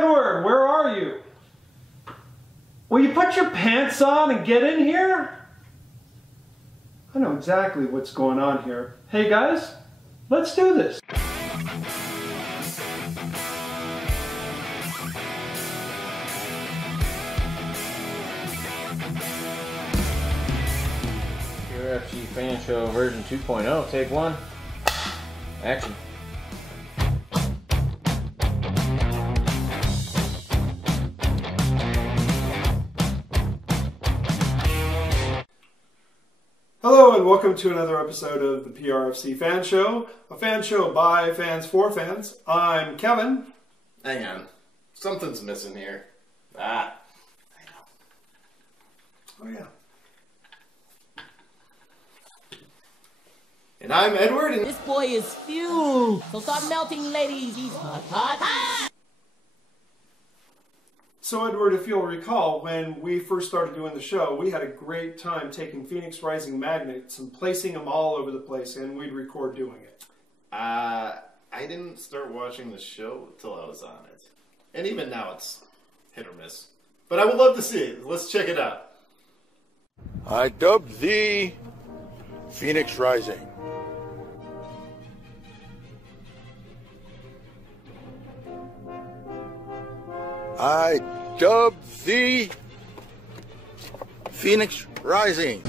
Edward, where are you? Will you put your pants on and get in here? I know exactly what's going on here. Hey guys, let's do this. PRFC Fan Show version 2.0, take one. Action. Hello and welcome to another episode of the PRFC Fan Show, a fan show by fans for fans. I'm Kevin. Hang on. Something's missing here. I know. Oh yeah. And I'm Edward, and this boy is fuel. So stop melting, ladies. He's hot. So Edward, if you'll recall, when we first started doing the show, we had a great time taking Phoenix Rising magnets and placing them all over the place, and we'd record doing it. I didn't start watching the show until I was on it. And even now it's hit or miss. But I would love to see it. Let's check it out. I dubbed thee Phoenix Rising. I dub thee Phoenix Rising.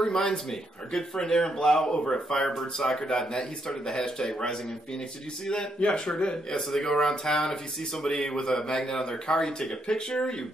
Reminds me, our good friend Aaron Blau over at firebirdsoccer.net, he started the hashtag Rising in Phoenix. Did you see that? Yeah, sure did. Yeah, so they go around town. If you see somebody with a magnet on their car, you take a picture, you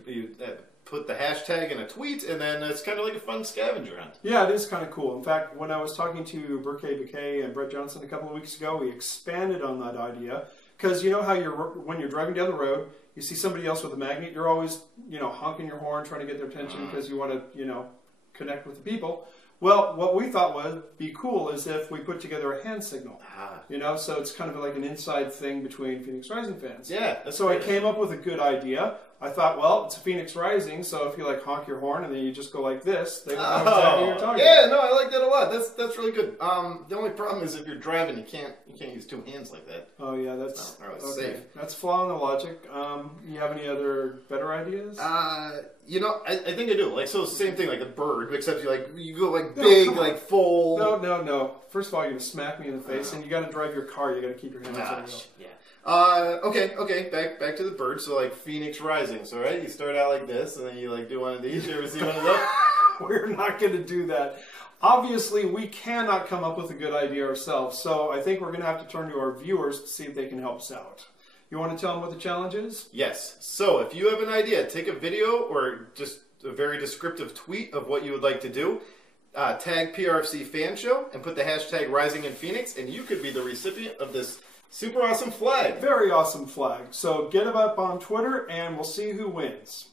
put the hashtag in a tweet, and then it's kind of like a fun scavenger hunt. Yeah, it is kind of cool. In fact, when I was talking to Burke Bouquet and Brett Johnson a couple of weeks ago, we expanded on that idea. Because you know how when you're driving down the road, you see somebody else with a magnet, you're always, honking your horn, trying to get their attention because you want to, connect with the people. Well, what we thought would be cool is if we put together a hand signal, so it's kind of like an inside thing between Phoenix Rising fans. Yeah. So I came up with a good idea. I thought, well, it's a Phoenix Rising, so if you honk your horn and then you just go like this, they would know exactly what you're talking about. Yeah, no, I like that a lot. That's really good. The only problem is if you're driving, you can't use two hands like that. Oh yeah, that's not really okay. safe. That's flaw in the logic. You have any other better ideas? I think I do. So same thing, like a bird, except you go big, full. No. First of all, you're gonna smack me in the face, and you got to drive your car. You got to keep your hands on the wheel. Yeah. Okay. Back to the bird. So Phoenix Rising. So right, you start out like this, and then you do one of these. You ever see one of those? We're not going to do that. Obviously, we cannot come up with a good idea ourselves. So I think we're going to have to turn to our viewers to see if they can help us out. You want to tell them what the challenge is? Yes. So if you have an idea, take a video or just a very descriptive tweet of what you would like to do. Tag PRFC Fan Show and put the hashtag Rising in Phoenix, and you could be the recipient of this super awesome flag. Very awesome flag. So get it up on Twitter and we'll see who wins.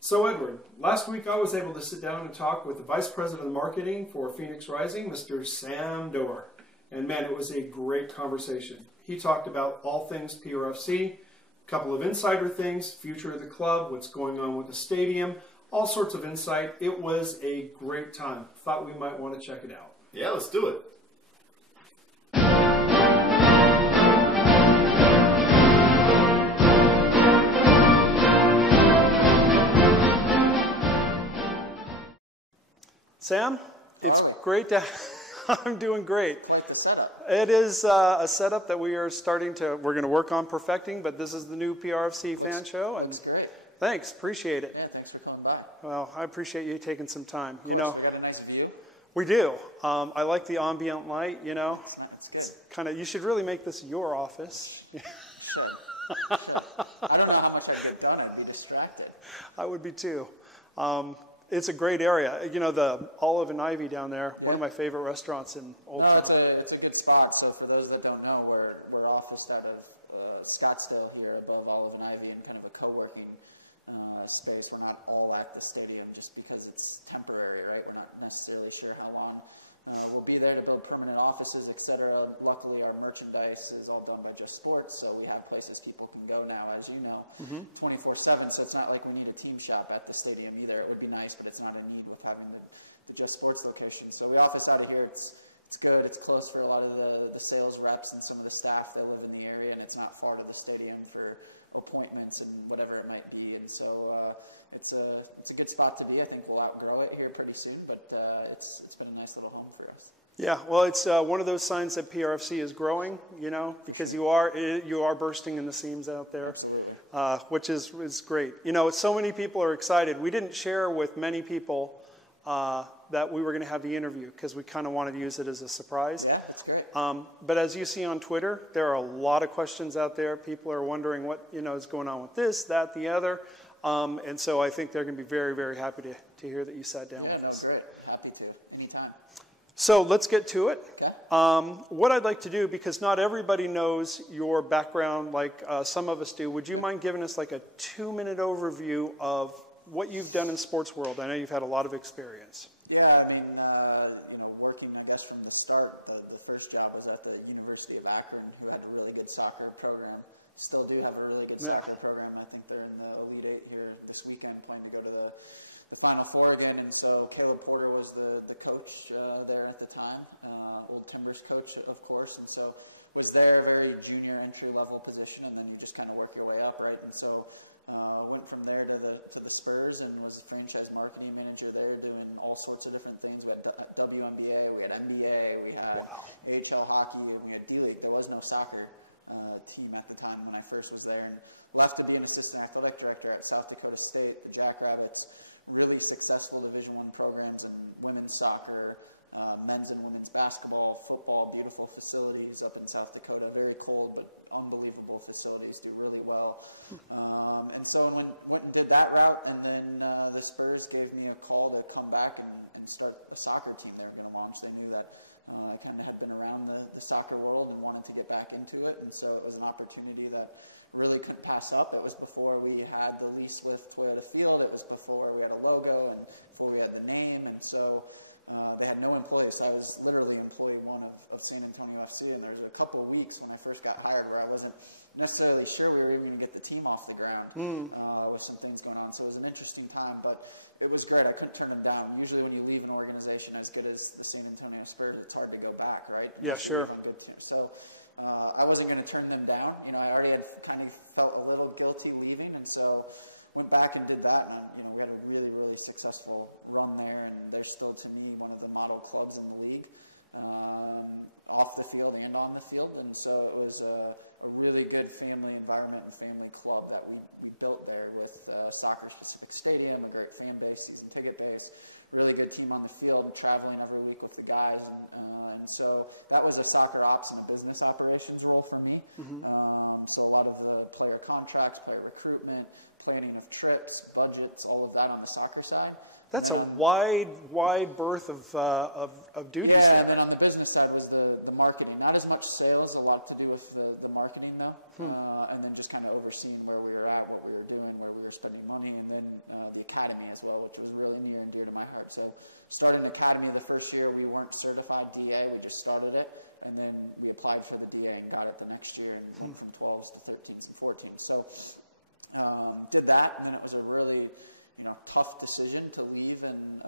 So Edward, last week I was able to sit down and talk with the Vice President of Marketing for Phoenix Rising, Mr. Saaaaaaam Doerr. And man, it was a great conversation. He talked about all things PRFC, a couple of insider things, future of the club, what's going on with the stadium, all sorts of insight. It was a great time. Thought we might want to check it out. Yeah, let's do it. Sam, how are we? Great to. I'm doing great. Quite the setup. It is a setup that we're going to work on perfecting, but this is the new PRFC fan show. Looks great. Thanks, appreciate it. Yeah, thanks for coming by. Well, I appreciate you taking some time. Of course, we got a nice view. We do. I like the ambient light, It's good. It's you should really make this your office. Should. I don't know how much I'd get done. I'd be distracted. I would be too. it's a great area. You know, the Olive and Ivy down there, Yeah. one of my favorite restaurants in Old No, Town. it's a good spot. So for those that don't know, we're officed out of Scottsdale here above Olive and Ivy in kind of a co-working space. We're not all at the stadium just because it's temporary, right? We're not necessarily sure how long we'll be there to build permanent offices, etc. Luckily, our merchandise is all done by Just Sports, so we have places people can go now, as you know, 24/7. So it's not like we need a team shop at the stadium either. It would be nice, but it's not a need with having the Just Sports location. So we office out of here. It's good. It's close for a lot of the sales reps and some of the staff that live in the area, and it's not far to the stadium for appointments and whatever it might be. And so it's a good spot to be. I think we'll outgrow it here pretty soon, but it's been a nice little home for us. Yeah, well, it's one of those signs that PRFC is growing, you know, because sure. you are bursting in the seams out there. Absolutely. Which is great. You know, so many people are excited. We didn't share with many people that we were going to have the interview because we kind of wanted to use it as a surprise. Yeah, that's great. But as you see on Twitter, there are a lot of questions out there. People are wondering what, you know, is going on with this, that, the other. And so I think they're going to be very, very happy to hear that you sat down. Yeah, with no, us. great. Happy to. Anytime. So let's get to it. Okay. What I'd like to do, because not everybody knows your background like some of us do, would you mind giving us like a 2-minute overview of what you've done in sports world? I know you've had a lot of experience. Yeah, I mean, you know, working, I guess, from the start, the first job was at the University of Akron, who had a really good soccer program. Still do have a really good soccer program. I think they're in the Elite Eight here this weekend, playing to go to the Final Four again. And so Caleb Porter was the coach there at the time, Old Timbers coach, of course. And so was there, a very junior entry-level position, and then you just kind of work your way up, right? And so went from there to the Spurs and was a franchise marketing manager there, doing all sorts of different things. We had WNBA, we had NBA, we had AHL hockey, and we had D-League. There was no soccer team at the time when I first was there, and left to be an assistant athletic director at South Dakota State, the Jackrabbits. Really successful Division I programs in women's soccer, men's and women's basketball, football, beautiful facilities up in South Dakota. Very cold, but unbelievable facilities, do really well. And so I went and did that route, and then the Spurs gave me a call to come back and start a soccer team they were going to launch. They knew that I kind of had been around the soccer world and wanted to get back into it, and so it was an opportunity that really couldn't pass up. It was before we had the lease with Toyota Field. It was before we had a logo and before we had the name, and so they had no employees. So I was literally employee one of San Antonio FC, and there was a couple of weeks when I first got hired where I wasn't necessarily sure we were even going to get the team off the ground with some things going on. So it was an interesting time, but it was great. I couldn't turn them down. Usually when you leave an organization as good as the San Antonio Spurs, it's hard to go back, right? Unless you leave on good terms. So I wasn't going to turn them down. You know, I already had kind of felt a little guilty leaving, and so went back and did that, and you know, we had a really, really successful run there, and they're still, to me, one of the model clubs in the league, off the field and on the field. And so it was a really good family environment and family club that we built there, with a soccer-specific stadium, a great fan base, season ticket base, really good team on the field, traveling every week with the guys. And so that was a soccer ops and a business operations role for me. So a lot of the player contracts, player recruitment, planning of trips, budgets, all of that on the soccer side. That's a wide berth of duties. Yeah, and then on the business side was the marketing. Not as much sales, a lot to do with the marketing though. And then just kind of overseeing where we were at, what we were doing, where we were spending money, and then the academy as well, which was really near and dear to my heart. So started an academy the first year. We weren't certified DA, we just started it, and then we applied for the DA and got it the next year, and went from 12s to 13s and 14s. So did that, and then it was a really tough decision to leave in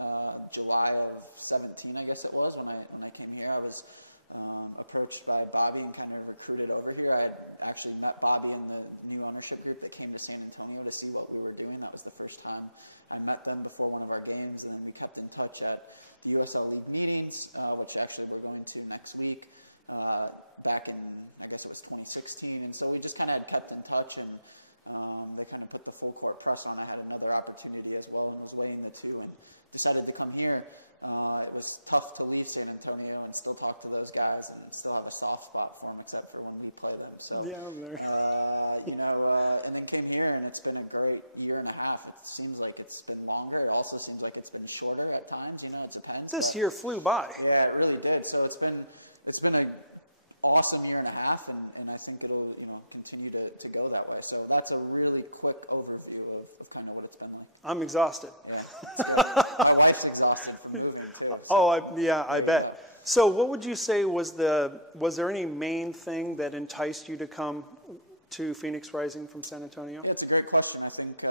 July of 17, I guess it was, when I came here. I was approached by Bobby and kind of recruited over here. I had actually met Bobby in the new ownership group that came to San Antonio to see what we were doing. That was the first time I met them before one of our games, and then we kept in touch at the USL League meetings, which actually we're going to next week, back in, I guess it was 2016. And so we just kind of had kept in touch, and They kind of put the full court press on. I had another opportunity as well and was weighing the two and decided to come here. It was tough to leave San Antonio and still talk to those guys and still have a soft spot for them, except for when we play them. So, and then came here, and it's been a great year and a half. It seems like it's been longer. It also seems like it's been shorter at times. It depends. This year flew by. Yeah, it really did. So it's been a awesome year and a half, and I think it'll continue to go that way. So that's a really quick overview of kind of what it's been like. I'm exhausted. Yeah, it's good. My wife's exhausted from moving too. So I bet. So what would you say was there any main thing that enticed you to come to Phoenix Rising from San Antonio? Yeah, it's a great question. I think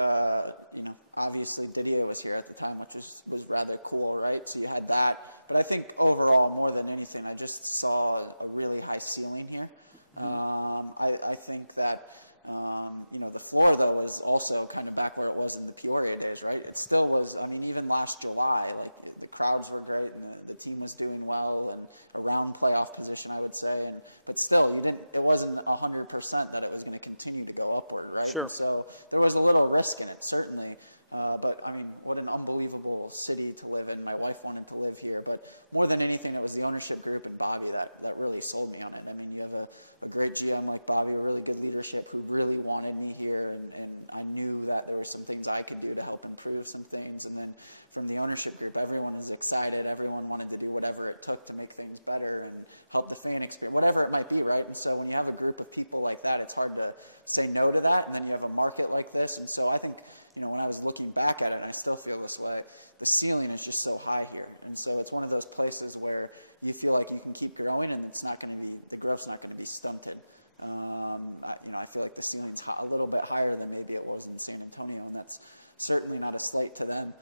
obviously Didier was here at the time, which was rather cool, right? So you had that. But I think overall, more than anything, I just saw a really high ceiling here. I think that the floor, though, was also kind of back where it was in the Peoria days, right? It still was. I mean, even last July, the crowds were great and the team was doing well and around playoff position, I would say. But still, it wasn't 100% that it was going to continue to go upward, right? Sure. And so there was a little risk in it, certainly. But I mean, what an unbelievable city to live in. My wife wanted to live here, but more than anything, it was the ownership group and Bobby that really sold me on it. I mean, you have a great GM like Bobby, a really good leadership who really wanted me here, and I knew that there were some things I could do to help improve some things. And then from the ownership group, everyone was excited. Everyone wanted to do whatever it took to make things better and help the fan experience, whatever it might be, right? And so when you have a group of people like that, it's hard to say no to that. And then you have a market like this. And so I think, when I was looking back at it, and I still feel this way, the ceiling is just so high here. And so it's one of those places where you feel like you can keep growing and the growth's not going to be stunted. I feel like the ceiling's a little bit higher than maybe it was in San Antonio, and that's certainly not a slight to them.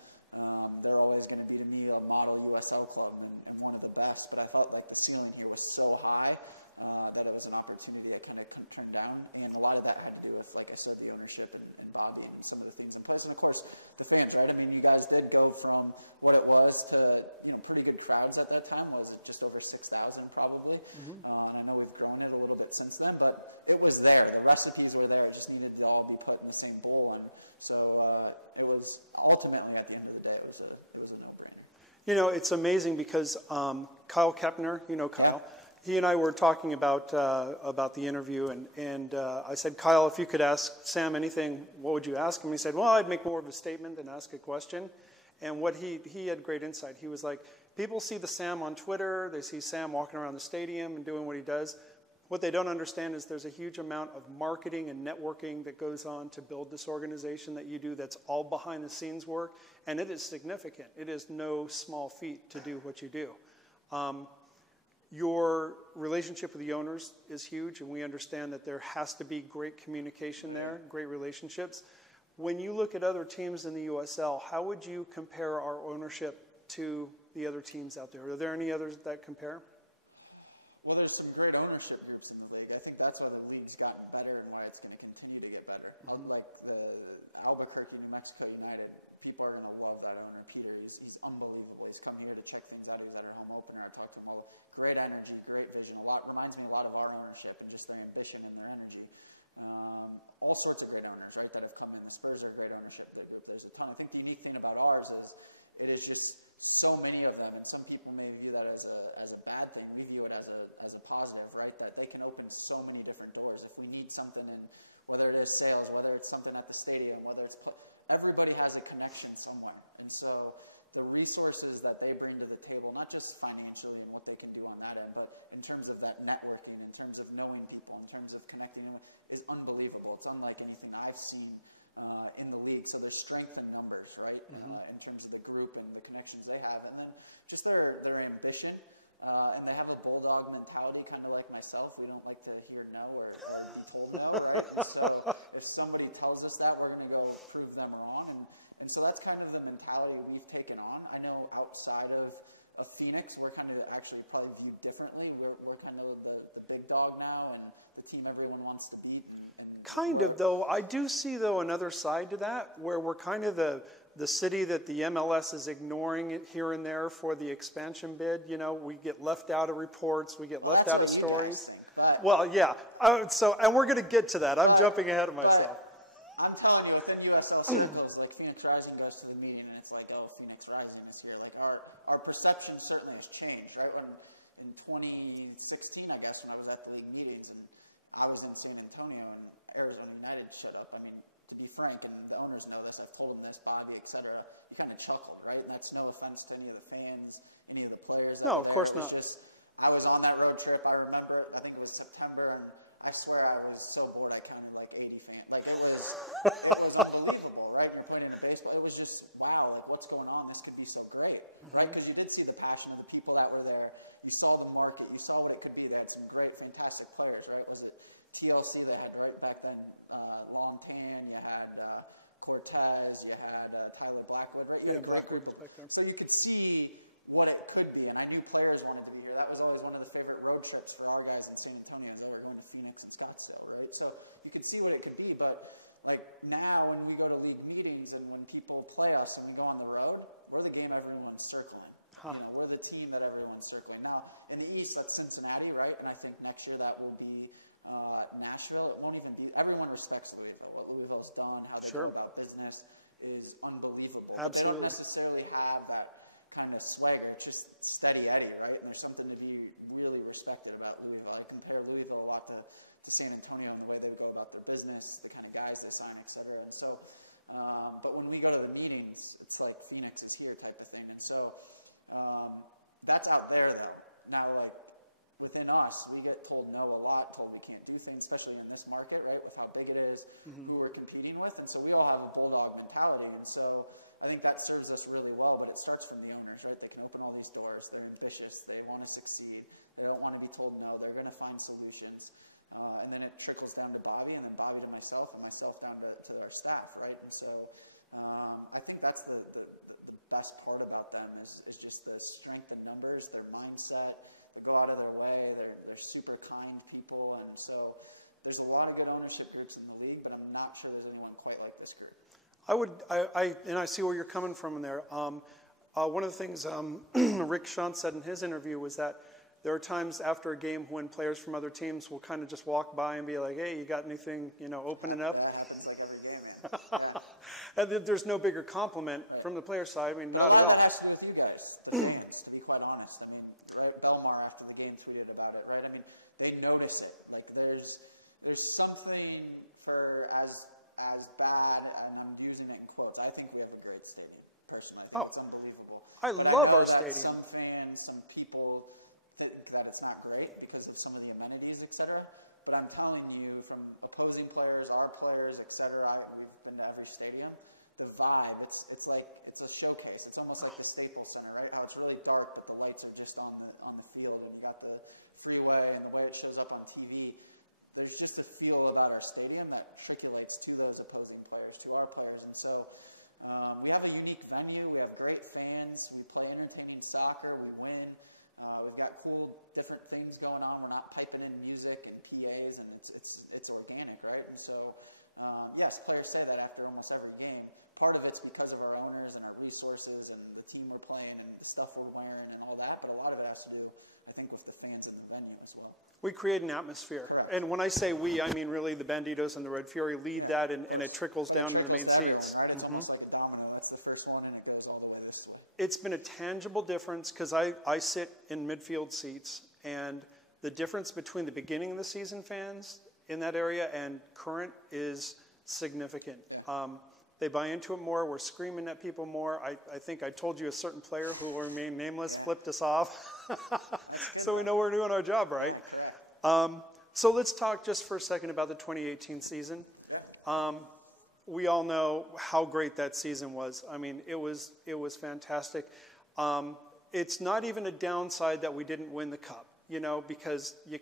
They're always going to be, to me, a model USL club and one of the best. But I felt like the ceiling here was so high that it was an opportunity I kind of turned down. And a lot of that had to do with, like I said, the ownership and Bobby and some of the things in place. And, of course, the fans, right? I mean, you guys did go from what it was to, pretty good crowds at that time. Was it just over 6,000 probably? Mm-hmm. And I know we've grown it a little bit since then. But it was there. The recipes were there. It just needed to all be put in the same bowl. And so it was ultimately, at the end of the day, it was a no-brainer. It's amazing because Kyle Kepner, Kyle. Yeah. He and I were talking about the interview, and I said, Kyle, if you could ask Sam anything, what would you ask him? He said, well, I'd make more of a statement than ask a question. And what he had great insight. He was like, people see the Sam on Twitter, they see Sam walking around the stadium and doing what he does. What they don't understand is there's a huge amount of marketing and networking that goes on to build this organization that you do that's all behind the scenes work, and it is significant. It is no small feat to do what you do. Your relationship with the owners is huge, and we understand that there has to be great communication there, great relationships. When you look at other teams in the USL, how would you compare our ownership to the other teams out there? Are there any others that compare? Well, there's some great ownership groups in the league. I think that's why the league's gotten better and why it's going to continue to get better. Like the Albuquerque, New Mexico United, people are going to love that owner, Peter. He's unbelievable. He's come here to check things out. He was at our home opener. I talked to him all. Great energy, great vision. Reminds me a lot of our ownership and just their ambition and their energy. All sorts of great owners, right, that have come in. The Spurs are a great ownership group. There's a ton. I think the unique thing about ours is it is just so many of them, and some people may view that as a bad thing. We view it as a positive, right? That they can open so many different doors. If we need something, and whether it is sales, whether it's something at the stadium, whether it's everybody has a connection somewhere, and so the resources that they bring to the table, not just financially and what they can do on that end, but in terms of that networking, in terms of knowing people, in terms of connecting, is unbelievable. It's unlike anything I've seen in the league. So there's strength in numbers, right, in terms of the group and the connections they have. And then just their ambition. And they have a bulldog mentality, kind of like myself. We don't like to hear no or be told no, right? And so if somebody tells us that, we're going to go prove them wrong. And so that's kind of the mentality we've taken on. I know outside of Phoenix, we're kind of actually probably viewed differently. We're kind of the big dog now and the team everyone wants to beat. And kind of, though. I do see, though, another side to that where we're kind of the city that the MLS is ignoring it here and there for the expansion bid. We get left out of reports. We get left out of stories. Well, that's what you guys think. But well, yeah. And we're going to get to that. I'm jumping ahead of myself. I'm telling you, within USL circles, like Phoenix Rising goes to the meeting and it's like, oh, Phoenix Rising is here. Like our perception certainly has changed, right? When in 2016, I guess, when I was at the league meetings and I was in San Antonio and Arizona United showed up. I mean, to be frank, and the owners know this, I've told them this, Bobby, et cetera, you kind of chuckled, right? And that's no offense to any of the fans, any of the players that were there. It was just, I was on that road trip. I remember it. I think it was September, and I swear I was so bored I counted like 80 fans. Like it was unbelievable, right? And you're playing in a baseball. It was just, wow, like what's going on? This could be so great, right? Because you did see the passion of the people that were there. You saw the market. You saw what it could be. They had some great, fantastic players, right? Was it TLC they had right back then? Lontan, you had Cortez, you had Tyler Blackwood, right? You had a great group of, so you could see what it could be, and I knew players wanted to be here. That was always one of the favorite road trips for our guys in San Antonio, is, oh, we're going to Phoenix and Scottsdale, right? So you could see what it could be, but like now when we go to league meetings and when people play us and we go on the road, we're the game everyone's circling. You know, we're the team that everyone's circling. Now, in the East, that's Cincinnati, right? And I think next year that will be Nashville. It won't even be, everyone respects Louisville. What Louisville's done, how they go about business is unbelievable. Absolutely. But they don't necessarily have that kind of swagger. It's just steady Eddie, right? And there's something to be really respected about Louisville. I compare Louisville a lot to San Antonio and the way they would go about their business, the kind of guys they sign, et cetera. And so, but when we go to the meetings, it's like Phoenix is here type of thing. And so that's out there though. Now, like within us, we get told no a lot, told we can't do things, especially in this market, right? With how big it is, who we're competing with. And so we all have a bulldog mentality. And so I think that serves us really well, but it starts from the owners, right? They can open all these doors. They're ambitious. They want to succeed. They don't want to be told no. They're going to find solutions. And then it trickles down to Bobby, and then Bobby to myself, and myself down to our staff, right? And so I think that's the best part about them is just the strength in numbers, their mindset. They go out of their way. They're super kind people. And so there's a lot of good ownership groups in the league, but I'm not sure there's anyone quite like this group. I see where you're coming from in there. One of the things Rick Shunt said in his interview was that there are times after a game when players from other teams will kind of just walk by and be like, hey, you got anything, opening up? Yeah, it happens like every game, man. Yeah. And there's no bigger compliment from the player side. I mean, but a lot of that has to do with you guys, the fans, to be quite honest. I mean, right? Belmar after the game tweeted about it, right? I mean, they notice it. Like there's something for as bad, and I'm using it in quotes. I think we have a great stadium, personally. I think it's unbelievable. But I know that some fans, some people think that it's not great because of some of the amenities, et cetera. But I'm telling you, from opposing players, our players, et cetera, we've been to every stadium. The vibe, it's like it's a showcase. It's almost like the Staples Center, right? How it's really dark, but the lights are just on the field, and you got the freeway and the way it shows up on TV. There's just a feel about our stadium that trickulates to those opposing players, to our players. And so we have a unique venue. We have great fans. We play entertaining soccer. We win. We've got cool different things going on. We're not piping in music and PAs, and it's organic, right? And so, yes, players say that after almost every game. Part of it's because of our owners and our resources and the team we're playing and the stuff we're wearing and all that, but a lot of it has to do, I think, with the fans in the venue as well. We create an atmosphere. Correct. And when I say we, I mean really the Banditos and the Red Fury lead that, and it trickles down. But it trickles to everyone, seats. right? It's almost like a domino. That's the first one, and it goes all the way this way. It's been a tangible difference because I sit in midfield seats, and the difference between the beginning of the season fans in that area and current is significant. Yeah. They buy into it more. We're screaming at people more. I think I told you a certain player who will remain nameless flipped us off. That's good. So we know we're doing our job, right? Yeah, correct. So let's talk just for a second about the 2018 season. Yeah. We all know how great that season was. I mean, it was fantastic. It's not even a downside that we didn't win the cup, because you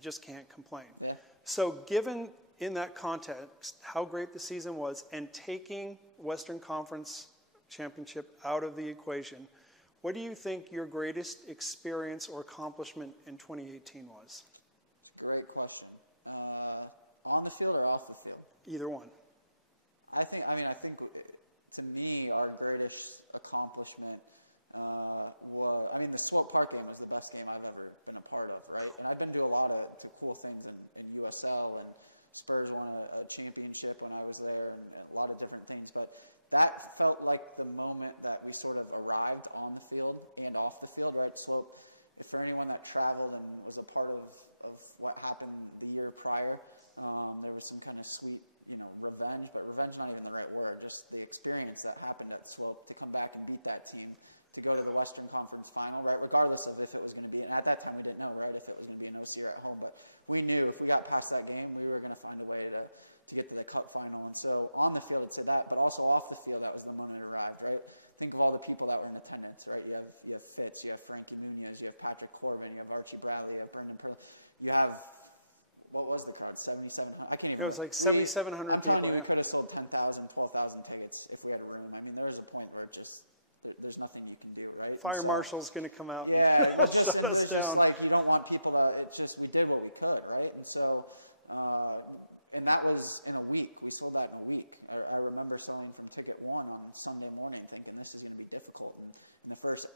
just can't complain. Yeah. So given in that context how great the season was, and taking Western Conference Championship out of the equation, what do you think your greatest experience or accomplishment in 2018 was? It's a great question. On the field or off the field? Either one. I think to me, our greatest accomplishment was, the Swope Park game was the best game I've ever been a part of, right? And I've been to a lot of cool things in USL and Spurs won a championship when I was there, and a lot of different things. But that felt like the moment that we sort of arrived on the field and off the field, right? Swope, if for anyone that traveled and was a part of what happened the year prior, there was some kind of sweet, revenge, but revenge not even the right word, just the experience that happened at Swope to come back and beat that team, to go to the Western Conference Final, right? Regardless of if it was going to be, and at that time we didn't know, right, if it was going to be an OC or at home, but we knew if we got past that game, we were going to find a way to get to the Cup Final. And so on the field, I'd say that, but also off the field, that was the moment it arrived, right? Think of all the people that were in attendance, right? You have Fitz, you have Frankie Munoz, you have Patrick Corbin, you have Archie Bradley, you have Brendan Perley, you have, what was the crowd? 7,700. I can't even. It was like 7,700. I'm telling you, we could have sold 10,000, 12,000 tickets if we had a room. I mean, there was a point where there's nothing you can do, right? Fire marshal's going to come out. Yeah, well, there's just like, you don't want people to. It's just, we did what we could, right? And so, and that was in a week. We sold that in a week. I remember selling from ticket 1 on Sunday morning, thinking this is going to be difficult. And in the first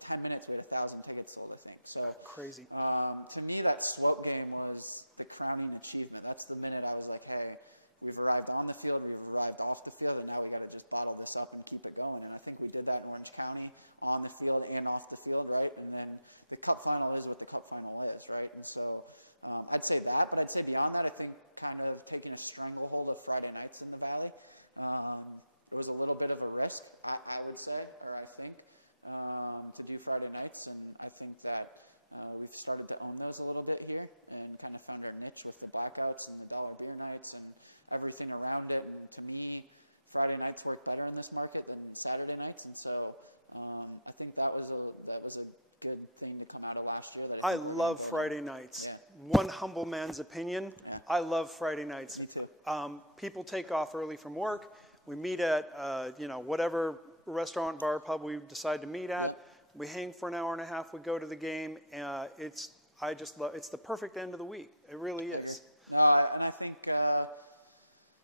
10 minutes, we had 1,000 tickets sold, I think. So crazy. To me, that Swope game was the crowning achievement. That's the minute I was like, hey, we've arrived on the field, we've arrived off the field, and now we got to just bottle this up and keep it going. And I think we did that in Orange County, on the field and off the field, right? And then the Cup Final is what the Cup Final is, right? And so I'd say that, but I'd say beyond that, I think kind of taking a stranglehold of Friday nights in the Valley. It was a little bit of a risk, I would say, or I think, to do Friday nights, and I think that we've started to own those a little bit here and kind of found our niche with the blackouts and the dollar beer nights and everything around it. And to me, Friday nights work better in this market than Saturday nights, and so I think that was a good thing to come out of last year. That I think love Friday nights. Yeah. One humble man's opinion. Yeah. I love Friday nights. Me too. People take off early from work. We meet at whatever restaurant, bar, pub we decide to meet at. Yeah. We hang for an hour and a half. We go to the game. It's the perfect end of the week. It really is. I agree. No, and I think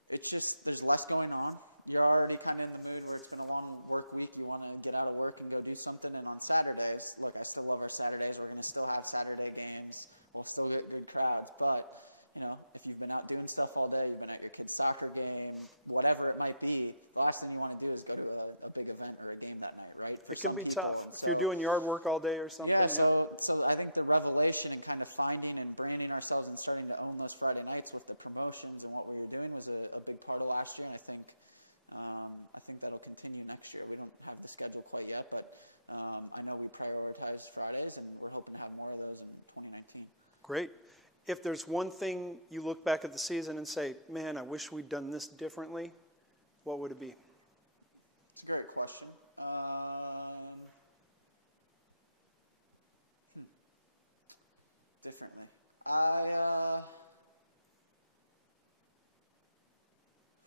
it's just there's less going on. You're already kind of in the mood where it's been a long work week. You want to get out of work and go do something. And on Saturdays, look, I still love our Saturdays. We're going to still have Saturday games. We'll still get good crowds. But, if you've been out doing stuff all day, you've been at your kid's soccer game, whatever it might be, the last thing you want to do is go to a big event or a game that night, right? For some people. Tough. And so, if you're doing yard work all day or something. Yeah, so I think the revelation and kind of finding and branding ourselves and starting to own those Friday nights with the promotions and what we were doing was a big part of last year. And I think that'll continue next year. We don't have the schedule quite yet, but I know we prioritize Fridays, and we're hoping to have more of those in 2019. Great. If there's one thing you look back at the season and say, man, I wish we'd done this differently, what would it be? It's a great question. Differently. That's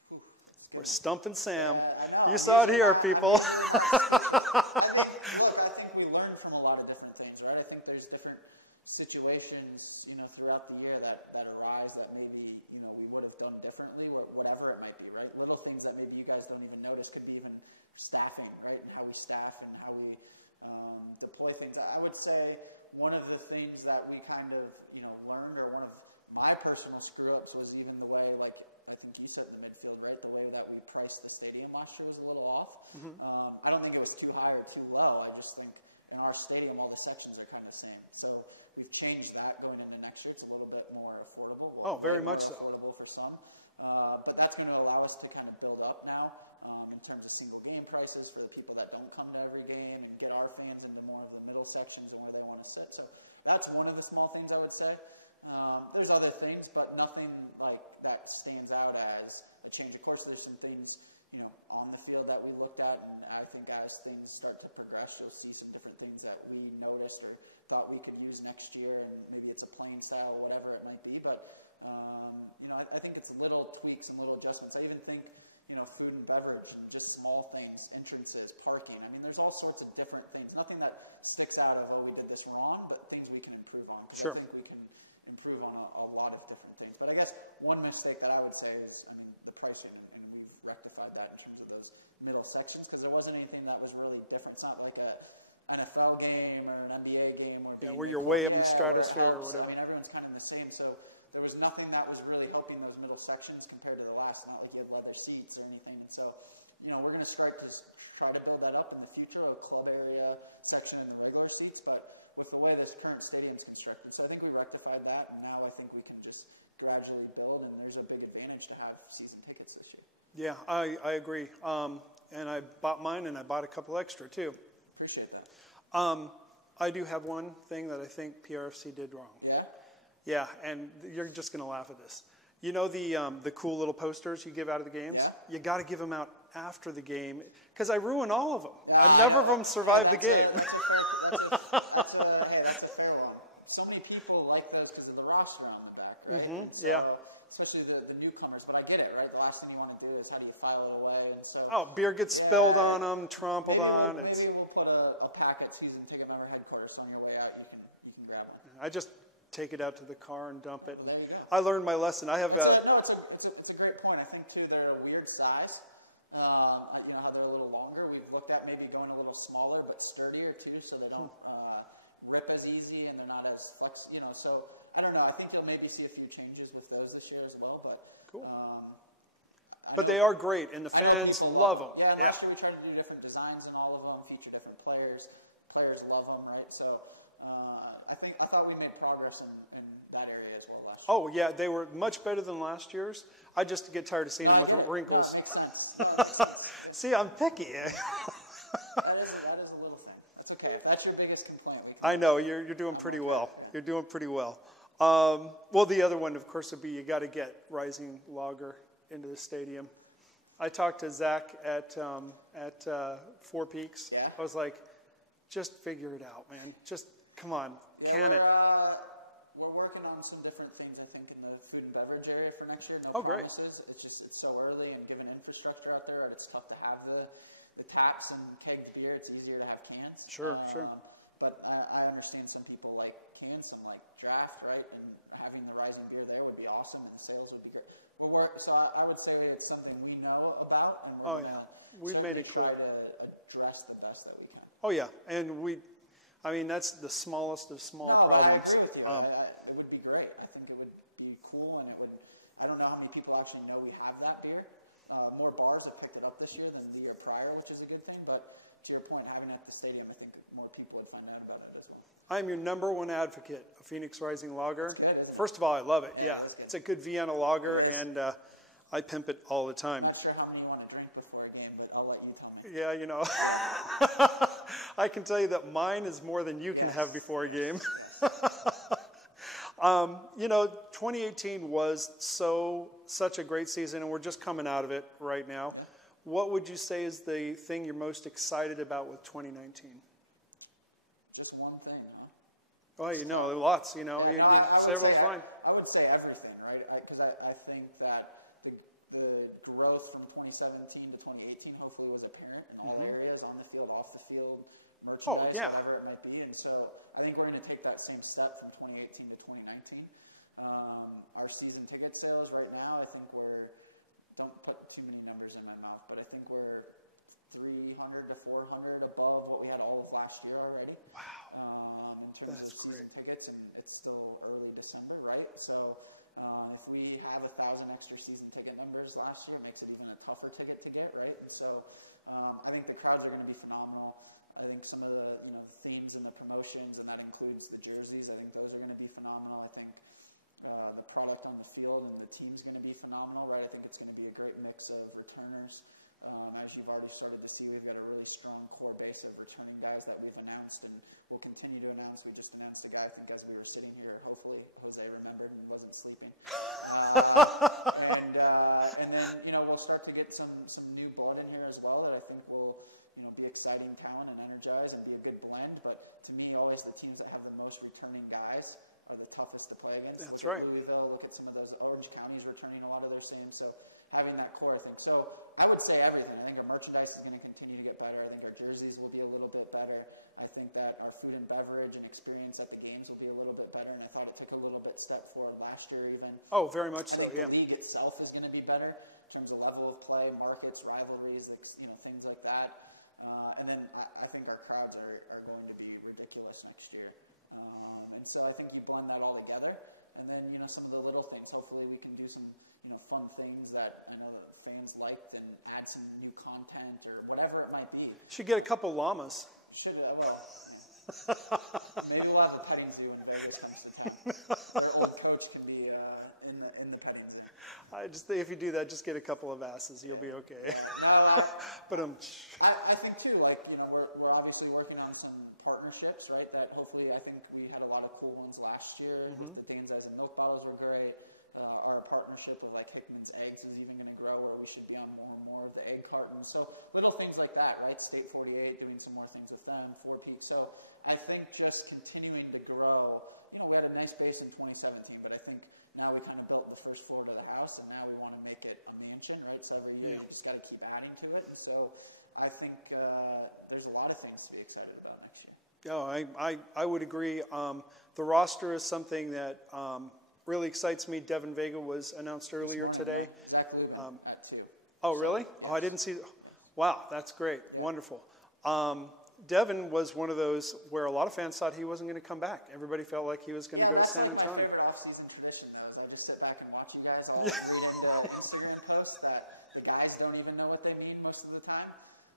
a good one. Stumping Sam. Yeah, I know. You saw it here, people. I'm usually not speechless. I think we learn from a lot of different things, right? I think there's different situations, throughout the year that arise that maybe, we would have done differently, whatever it might be, right? Little things that maybe you guys don't even notice, could be even staffing, right? And how we staff and how we deploy things. I would say one of the things that we kind of, learned, or one of my personal screw-ups, was even the way, like, I think you said in the midfield, right? The way that we priced the stadium last year was a little off. Mm-hmm. I don't think it was too high or too low. I just think in our stadium, all the sections are kind of the same. So we've changed that going into next year. It's a little bit more affordable. Well, way more affordable for some. But that's going to allow us to kind of build up now in terms of single game prices for the people that don't come to every game, and get our fans into more of the middle sections and where they want to sit. So that's one of the small things I would say. There's other things, but nothing like that stands out as a change. Of course, there's some things, on the field that we looked at, and I think as things start to progress, you'll see some different things that we noticed or thought we could use next year, and maybe it's a playing style, whatever it might be. But, I think it's little tweaks and little adjustments. I even think, food and beverage and just small things, entrances, parking. I mean, there's all sorts of different things. Nothing that sticks out of, we did this wrong, but things we can improve on, because I think we can improve on a lot of different things. But I guess one mistake that I would say is, the pricing, and we've rectified that in terms of those middle sections, because there wasn't anything that was really different. It's not like a NFL game or an NBA game or being where you're mid-court. way up in the Yeah, where it stratosphere or helps. whatever. I mean, everyone's kind of in the same. So there was nothing that was really helping those middle sections compared to the last. Not like you had leather seats or anything. And so, you know, we're going to try to build that up in the future, a club area section in the regular seats, but with the way this current stadium's constructed. So I think we rectified that, and now I think we can just gradually build, and there's a big advantage to have season tickets this year. Yeah, I agree. And I bought mine, and I bought a couple extra, too. Appreciate that. I do have one thing that I think PRFC did wrong. Yeah? Yeah, and you're just going to laugh at this. You know the cool little posters you give out of the games? Yeah. You got to give them out after the game because I ruin all of them. Yeah, None of them survive the game. That's a fair one. So many people like those because of the roster on the back, right? Mm-hmm. And so, especially the newcomers. But I get it, right? The last thing you want to do is how do you file it away? And so, beer gets spilled on them, trampled on. Maybe we'll put a pack at season ticket member headquarters. So on your way out, you can grab one. I just take it out to the car and dump it. Well, there you go. I learned my lesson. I have. It's a great point. I think too they're a weird size. You know how they're a little longer. We've looked at maybe going a little smaller but sturdier too, so they don't rip as easy and they're not as flex. You know, so I don't know. I think you'll maybe see a few changes with those this year as well. But cool. I but know they are great, and the fans I know people love them. Yeah, and yeah. last year we tried to do different designs in all of them, feature different players. Players love them, right? So I thought we made progress in that area as well last year. Oh yeah, they were much better than last year's. I just get tired of seeing. No, them I with get the it. wrinkles. No, it makes sense. Yeah. See, I'm picky. That is a little thing. That's okay. If that's your biggest complaint, we can. I know live with you're doing I'm pretty okay. well. Yeah. You're doing pretty well. Well, the other one, of course, would be you got to get Rising Lager into the stadium. I talked to Zach at Four Peaks. Yeah. I was like, just figure it out, man. Just come on. Yeah, we're working on some different things, I think, in the food and beverage area for next year. No promises. Great. It's so early, and given infrastructure out there, right, it's tough to have the taps and kegged beer. It's easier to have cans. Sure. But I understand some people like cans, some like draft, right? And having the Rising beer there would be awesome, and the sales would be great. So I would say it's something we know about, and we're going to certainly try to address the best that we can. Oh, yeah. And that's the smallest of small No, but I problems. agree with you. It would be great. I think it would be cool, and I don't know how many people actually know we have that beer. More bars have picked it up this year than the year prior, which is a good thing. But to your point, having it at the stadium, I think more people would find out about it as well. I'm your number one advocate of Phoenix Rising Lager. It's good, isn't it? First of all, I love it. Yeah, it is good. It's a good Vienna lager, It is. and I pimp it all the time. I'm not sure how many you want to drink before a game, but I'll let you tell me. Yeah, you know. Yeah. I can tell you that mine is more than you can have before a game. Yes. 2018 was such a great season, and we're just coming out of it right now. Yeah. What would you say is the thing you're most excited about with 2019? Just one thing, huh? Oh, It's you know, tough. lots. You know. Yeah, you- no, I would say everyone's fine. I would say everything, right? Because I think that the growth from 2017 to 2018 hopefully was apparent in all areas, on the field, off the field, merchandise, whatever it might be. And so I think we're going to take that same step from 2018 to 2019. Our season ticket sales right now, I think don't put too many numbers in my mouth, but I think we're 300 to 400 above what we had all of last year already. Wow. In terms of season tickets, and it's still early December, right? So if we have 1,000 extra season ticket numbers last year, it makes it even a tougher ticket to get, right? And so I think the crowds are going to be phenomenal. I think some of the the themes and the promotions, and that includes the jerseys, I think those are going to be phenomenal. I think the product on the field and the team's going to be phenomenal, right? I think it's going to be a great mix of returners. As you've already started to see, we've got a really strong core base of returning guys that we've announced and will continue to announce. We just announced a guy, I think, as we were sitting here. Hopefully, Jose remembered and wasn't sleeping. And then, we'll start to get some new blood in here as well that I think will, be exciting talent and energize and be a good blend. But to me, always the teams that have the most returning guys are the toughest to play against. That's look at Louisville, look at some of those. Orange County's returning a lot of their same. So having that core, I think. So I would say everything. I think our merchandise is going to continue to get better. I think our jerseys will be a little bit better. I think that our food and beverage and experience at the games will be a little bit better. And I thought it took a little bit step forward last year even. Oh, very much so, I think the league itself is going to be better in terms of level of play, markets, rivalries, things like that. And then I think our crowds are going to be ridiculous next year. And so I think you blend that all together. And then, some of the little things. Hopefully we can do some, fun things that I know that fans liked and add some new content or whatever it might be. Should get a couple llamas. Yeah. Maybe we'll have a petting zoo when Vegas comes to town. Their old coach can be in the petting zoo. I just think if you do that, just get a couple of asses. You'll be okay. Yeah. No, But I think too, we're obviously working on some partnerships, right? That hopefully, I think we had a lot of cool ones last year with the Dan's Eyes and milk bottles were great. Our partnership with Hickman's Eggs is even going to grow, where we should be on more and more of the egg cartons. So little things like that, right? State 48, doing some more things with them, Four Peaks. So I think just continuing to grow. We had a nice base in 2017, but I think now we kind of built the first floor to the house, and now we want to make it a mansion, right? So every year you just got to keep adding to it. And so I think there's a lot of things to be excited about next year. No, I would agree. The roster is something that really excites me. Devin Vega was announced earlier This morning, today. Yeah. Zach Lubin at 2. Oh, really? Yes. Oh, I didn't see. Yes. Wow, that's great. Yeah. Wonderful. Devin was one of those where a lot of fans thought he wasn't going to come back. Everybody felt like he was going to go to that's San like my Antonio. favorite off-season tradition, though, is I just sit back and watch you guys all read into Instagram posts that the guys don't even know what they mean most of the time.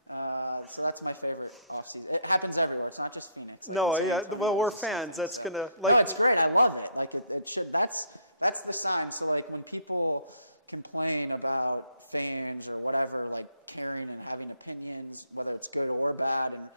So that's my favorite off-season. It happens everywhere. It's not just Phoenix. Like No, in San yeah. Antonio, Well, we're it's the same fans. thing, That's so. gonna. No, it's great. I love it. Like it should. That's the sign. So like when people complain about fans or whatever, like caring and having opinions, whether it's good or bad, and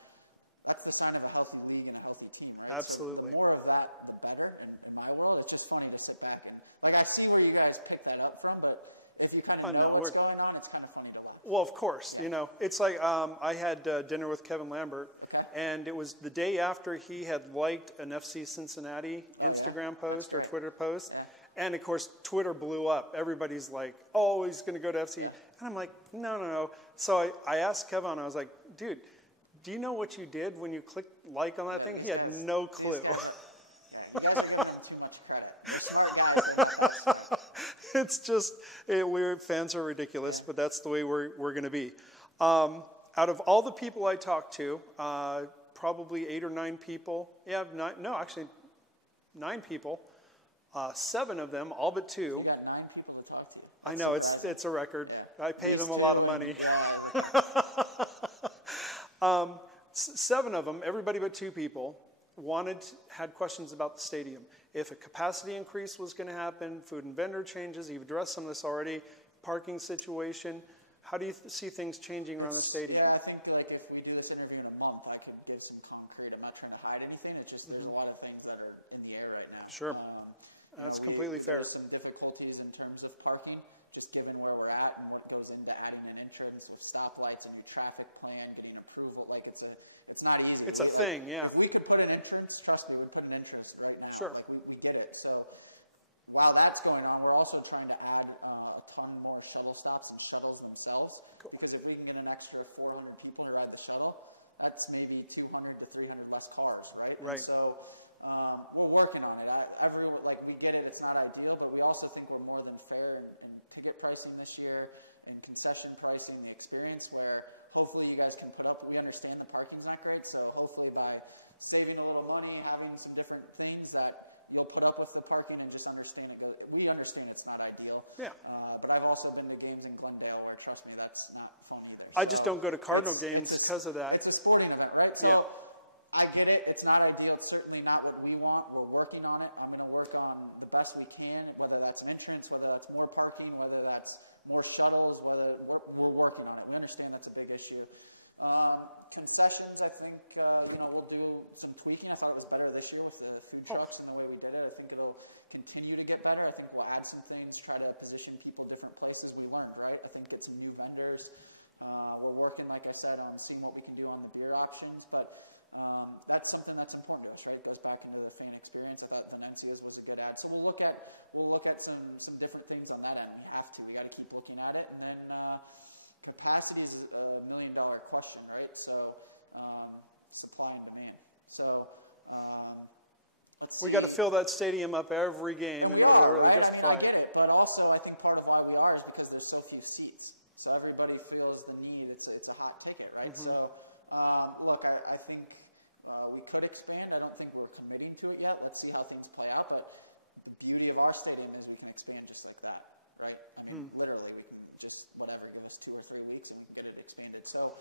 that's the sign of a healthy league and a healthy team, right? Absolutely. So the more of that, the better. In my world, it's just funny to sit back and I see where you guys pick that up from, but if you kind of know what's going on, it's kind of funny to laugh. Well, of course. Yeah. It's like I had dinner with Kevin Lambert. Okay. And it was the day after he had liked an FC Cincinnati Oh, yeah? Instagram That's post or great. Twitter post. Yeah. And of course, Twitter blew up. Everybody's like, "Oh, he's going to go to FC." Yeah. And I'm like, "No." So I asked Kevin. I was like, "Dude, do you know what you did when you clicked like on that thing?" He had no clue. These guys you guys are giving them too much credit. They're smart guys. They're not that smart. It's just weird. Fans are ridiculous, Yeah. but that's the way we're going to be. Out of all the people I talked to, probably 8 or 9 people. Yeah, 9 people. 7 of them, all but 2. You got 9 people to talk to you. That's I know surprising. it's a record. Yeah. I pay These them a lot of two money. Yeah. Okay. 7 of them, everybody but 2 people, had questions about the stadium. If a capacity increase was going to happen, food and vendor changes, you've addressed some of this already, parking situation. How do you see things changing around the stadium? Yeah, I think if we do this interview in a month, I could give some concrete. I'm not trying to hide anything. It's just there's a lot of things that are in the air right now. Sure. Completely fair. There's some difficulties in terms of parking, just given where we're at and what goes into adding an entrance with stoplights, a new traffic plan, getting approval. It's not easy. It's a thing, yeah. If we could put an entrance, trust me, we'd put an entrance right now. Sure. We get it. So while that's going on, we're also trying to add a ton more shuttle stops and shuttles themselves. Cool. Because if we can get an extra 400 people to ride the shuttle, that's maybe 200 to 300 less cars, right? And so we're working on it. We get it, it's not ideal, but we also think we're more than fair in ticket pricing this year and concession pricing, the experience where hopefully you guys can put up. We understand the parking's not great, so hopefully by saving a little money, having some different things that you'll put up with the parking and just understand it. We understand it's not ideal. Yeah. But I've also been to games in Glendale where, trust me, that's not fun either. I just don't go to Cardinal games because of that. It's a sporting event, right? So I get it. It's not ideal. It's certainly not what we want. We're working on it. I'm going to work on the best we can, whether that's an entrance, whether that's more parking, whether that's more shuttles, whether we're working on it. We understand that's a big issue. Concessions, I think, we'll do some tweaking. I thought it was better this year with the food trucks and the way we did it. I think it'll continue to get better. I think we'll add some things, try to position people different places. We learned, right? I think get some new vendors. We're working, like I said, on seeing what we can do on the beer options, but that's something that's important to us, right? It goes back into the fan experience. I thought Venezia's was a good ad. So we'll look at some different things on that end. We have to. We got to keep looking at it. And then capacity is $1 million question, right? So supply and demand. So let's see. We got to fill that stadium up every game. And we are, right? I mean, I get it. But also I think part of why we are is because there's so few seats. So everybody feels the need. It's a hot ticket, right? Mm-hmm. So Look, I think we could expand. I don't think we're committing to it yet. Let's see how things play out. But the beauty of our stadium is we can expand just like that, right? I mean, literally, we can just, give us 2 or 3 weeks and we can get it expanded. So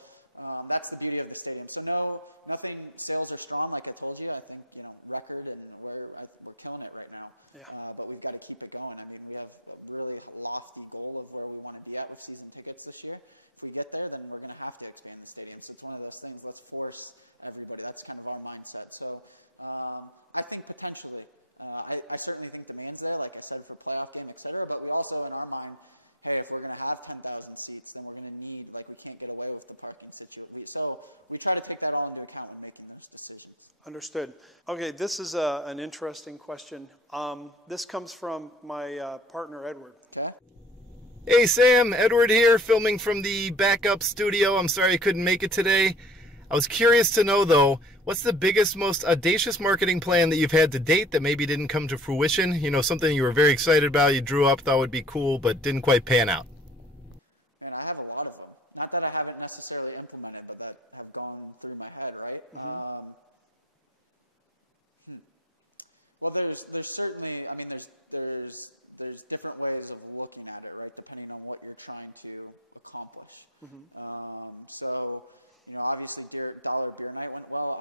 that's the beauty of the stadium. So nothing, sales are strong, like I told you. I think, record, and we're killing it right now. Yeah. But we've got to keep it going. I mean, we have a really lofty goal of where we want to be at with season tickets this year. If we get there, then we're going to have to expand the stadium. So it's one of those things, let's force everybody. That's kind of our mindset. So I think potentially, I certainly think demand's there, like I said, for playoff game, et cetera. But we also, in our mind, hey, if we're going to have 10,000 seats, then we're going to need, we can't get away with the parking situation. So we try to take that all into account when making those decisions. Understood. Okay, this is an interesting question. This comes from my partner, Edward. Okay. Hey Sam, Edward here, filming from the backup studio. I'm sorry I couldn't make it today. I was curious to know, though, what's the biggest, most audacious marketing plan that you've had to date that maybe didn't come to fruition? Something you were very excited about, you drew up, thought would be cool, but didn't quite pan out. Man, I have a lot of them. Not that I haven't necessarily implemented, but that have gone through my head, right? Well, there's certainly, there's different ways of looking at it, right? Depending on what you're trying to accomplish. So, obviously Dollar Beer Night went well.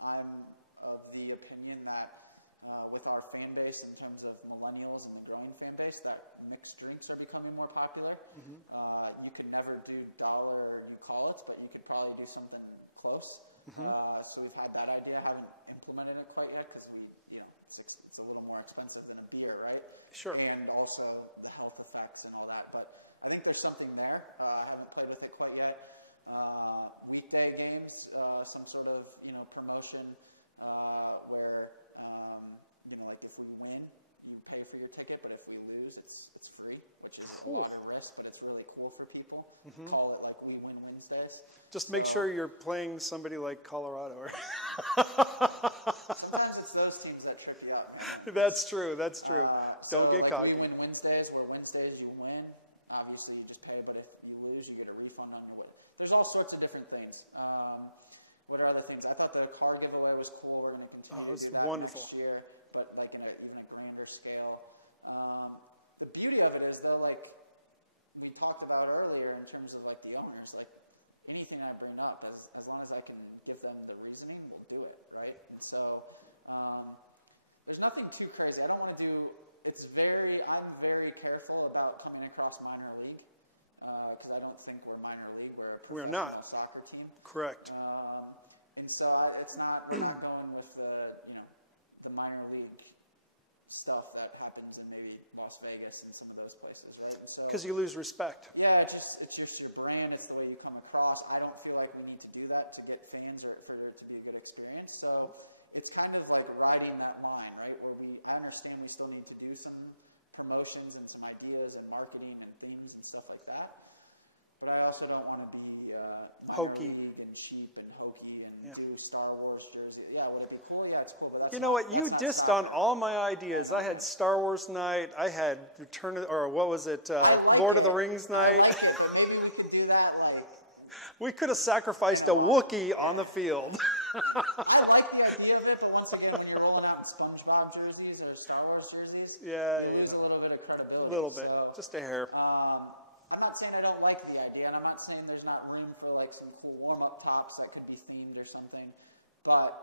I'm of the opinion that with our fan base in terms of millennials and the growing fan base, that mixed drinks are becoming more popular. You could never do dollar, you call it, but you could probably do something close. So we've had that idea. Haven't implemented it quite yet because it's a little more expensive than a beer, right? Sure. And also the health effects and all that. But I think there's something there. I haven't played with it quite yet. Weekday games, some sort of promotion where if we win, you pay for your ticket, but if we lose, it's free, which is a lot of risk, but it's really cool for people. Call it We Win Wednesdays. Just make sure you're playing somebody like Colorado. Sometimes it's those teams that trip you up, man. That's true. So We Win Wednesdays, where Wednesdays you win. Obviously, you just pay, but if you lose, you get a refund on your win. There's all sorts of different things. What are other things? I thought the car giveaway was cool. We're going to continue to do that next year, but in even a grander scale. The beauty of it is, though, we talked about earlier in terms of the owners, anything I bring up, as long as I can give them the reasoning, we'll do it, right? And so there's nothing too crazy. I don't want to do. I'm very careful about coming across minor league because I don't think we're minor league. We're a professional soccer team. Correct. And so we're not going with the minor league stuff that happens in maybe Las Vegas and some of those places, right? And so because you lose respect. Yeah, it's just your brand. It's the way you come across. I don't feel like we need to do that to get fans or for it to be a good experience. So it's kind of like riding that line, right? Where I understand we still need to do some promotions and some ideas and marketing and themes and stuff like that. But I also don't want to be minor league and cheap and hokey and do Star Wars jersey. Yeah, would it be cool? Yeah, it's cool, but that's not You dissed soccer. on all my ideas. I had Star Wars night. I had Lord of the Rings night. I like it, but maybe we could do that We could have sacrificed a Wookiee on the field. I like the idea of it, but once again, when you're rolling out in SpongeBob jerseys or Star Wars jerseys, you lose a little bit of credibility. Just a hair. I'm not saying I don't like the idea, and I'm not saying there's not room for some cool warm-up tops that could be themed or something, but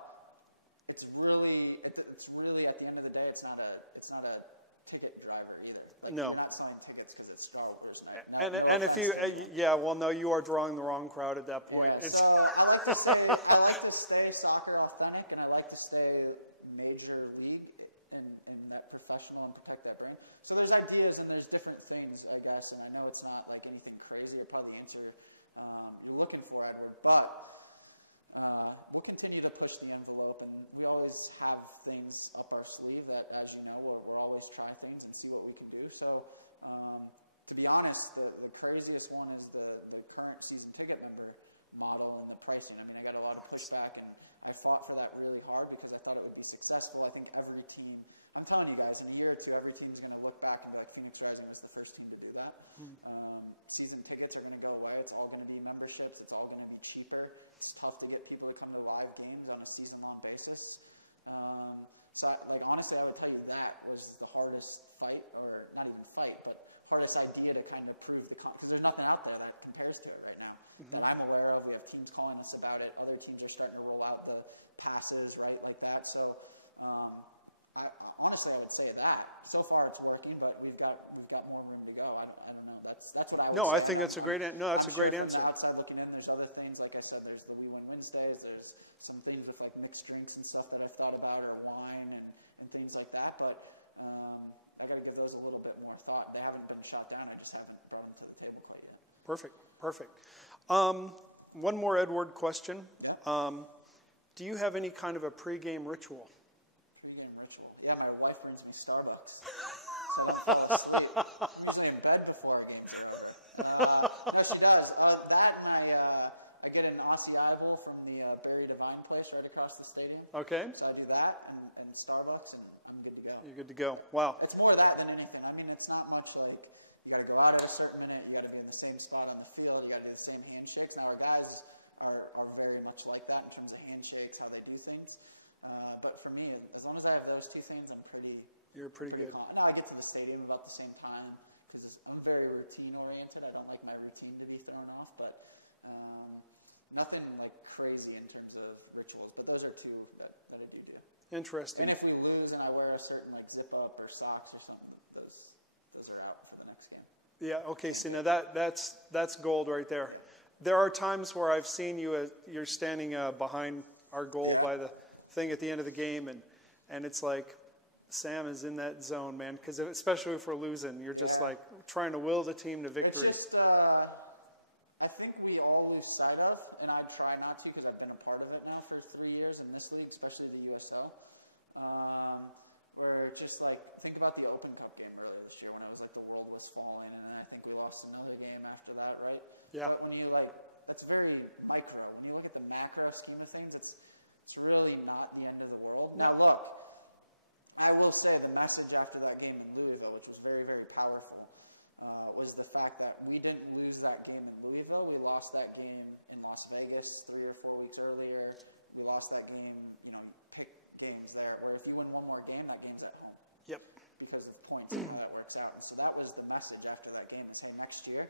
it's really at the end of the day, it's not a ticket driver either. You're not selling tickets because it's Star Wars night. No offense to anyone. You are drawing the wrong crowd at that point. Yeah, so I like to stay soccer authentic, and I like to stay major league and that professional and protect that brand. So there's ideas and there's different things, I guess, and I know it's not anything crazy or probably the answer you're looking for, Edward, but we'll continue to push the envelope, and we always have things up our sleeve that, as you know, we'll always try things and see what we can do. So to be honest, the craziest one is the current season ticket member model and the pricing. I mean, I got a lot of pushback, and I fought for that really hard because I thought it would be successful. I think every team, I'm telling you guys, in a year or two, every team's going to look back and be like, Phoenix Rising was the first team to do that. Season tickets are going to go away. It's all going to be memberships. It's all going to be cheaper. It's tough to get people to come to live games on a season-long basis. So, honestly, I would tell you that was the hardest fight, or not even fight, but hardest idea to kind of prove because there's nothing out there that compares to it right now that I'm aware of. We have teams calling us about it. Other teams are starting to roll out the passes, right, like that. So, honestly, I would say that so far it's working, but we've got more room to go. I don't know. That's what I would say. No, I think that's a great. No, that's I'm a sure great from answer. the outside looking in, there's other things. Like I said, there's the We Win Wednesdays. There's some things with like mixed drinks and stuff that I've thought about, or wine and things like that. But I got to give those a little bit more thought. They haven't been shot down. I just haven't brought them to the table quite yet. Perfect. One more Edward question. Yeah. Do you have any kind of a pregame ritual? Pre-game ritual. Yeah, my wife brings me Starbucks, so I don't fall asleep. I'm usually in bed before our games are over. No, she does. That, and I get an Aussie eyeball from the Barry Devine place right across the stadium. Okay. So I do that and Starbucks, and I'm good to go. You're good to go. Wow. It's more that than anything. I mean, it's not much like you got to go out at a certain minute. You got to be in the same spot on the field. You got to do the same handshakes. Now, our guys are very much like that in terms of handshakes, how they do things. But for me, as long as I have those two things, I'm pretty calm. Now I get to the stadium about the same time because I'm very routine oriented. I don't like my routine to be thrown off, but nothing like crazy in terms of rituals. But those are two that I do. Interesting. And if we lose and I wear a certain like zip up or socks or something, those are out for the next game. Yeah. Okay. Can't So do now it. that's gold right there. Yeah. There are times where I've seen you're standing behind our goal by the thing at the end of the game, and it's like Sam is in that zone, man, because especially if we're losing, you're just like trying to will the team to victory. It's just I think we all lose sight of, and I try not to because I've been a part of it now for 3 years in this league, especially the USL, where just like think about the Open Cup game earlier this year when it was like the world was falling, and then I think we lost another game after that, right? Yeah. But when you that's very micro. When you look at the macro scheme of things, it's really not the end of the world. Now, look, I will say the message after that game in Louisville, which was very, very powerful, was the fact that we didn't lose that game in Louisville. We lost that game in Las Vegas 3 or 4 weeks earlier. We lost that game, pick games there, where if you win one more game, that game's at home. Yep. Because of points and how that works out. And so that was the message after that game is, hey, next year,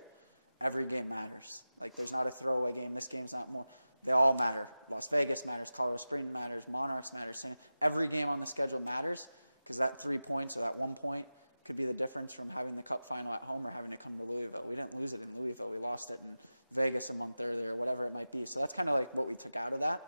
every game matters. Like, there's not a throwaway game. This game's not more. They all matter. Las Vegas matters. Colorado Springs matters. Monarchs matters. Every game on the schedule matters because that 3 points or that 1 point could be the difference from having the Cup final at home or having to come to Louisville. We didn't lose it in Louisville. We lost it in Vegas a month earlier, whatever it might be. So that's kind of like what we took out of that.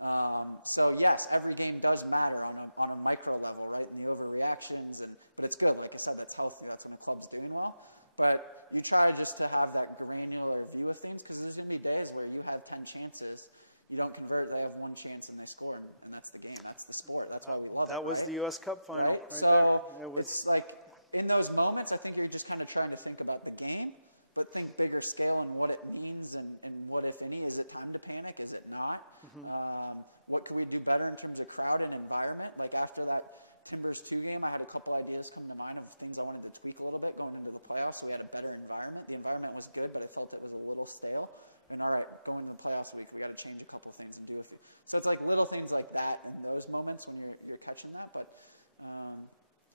Mm-hmm. So, yes, every game does matter on a micro level, right, and the overreactions. But it's good. Like I said, that's healthy. That's when a club's doing well. But you try just to have that granular view of things because there's going to be days where you have 10 chances, you don't convert, they have one chance and they score, and that's the game. That's the sport. That's why we love it, right? That was the U.S. Cup final. Right? So it's like in those moments, I think you're just kind of trying to think about the game, but think bigger scale and what it means and what, if any, is it time to panic? Is it not? Mm-hmm. What could we do better in terms of crowd and environment? Like after that Timbers 2 game, I had a couple ideas come to mind of things I wanted to tweak a little bit going into the playoffs so we had a better environment. The environment was good, but I felt it was a little stale. And all right, going into the playoffs week, we got to change a couple things and do a few. So it's like little things like that in those moments when you're catching that. But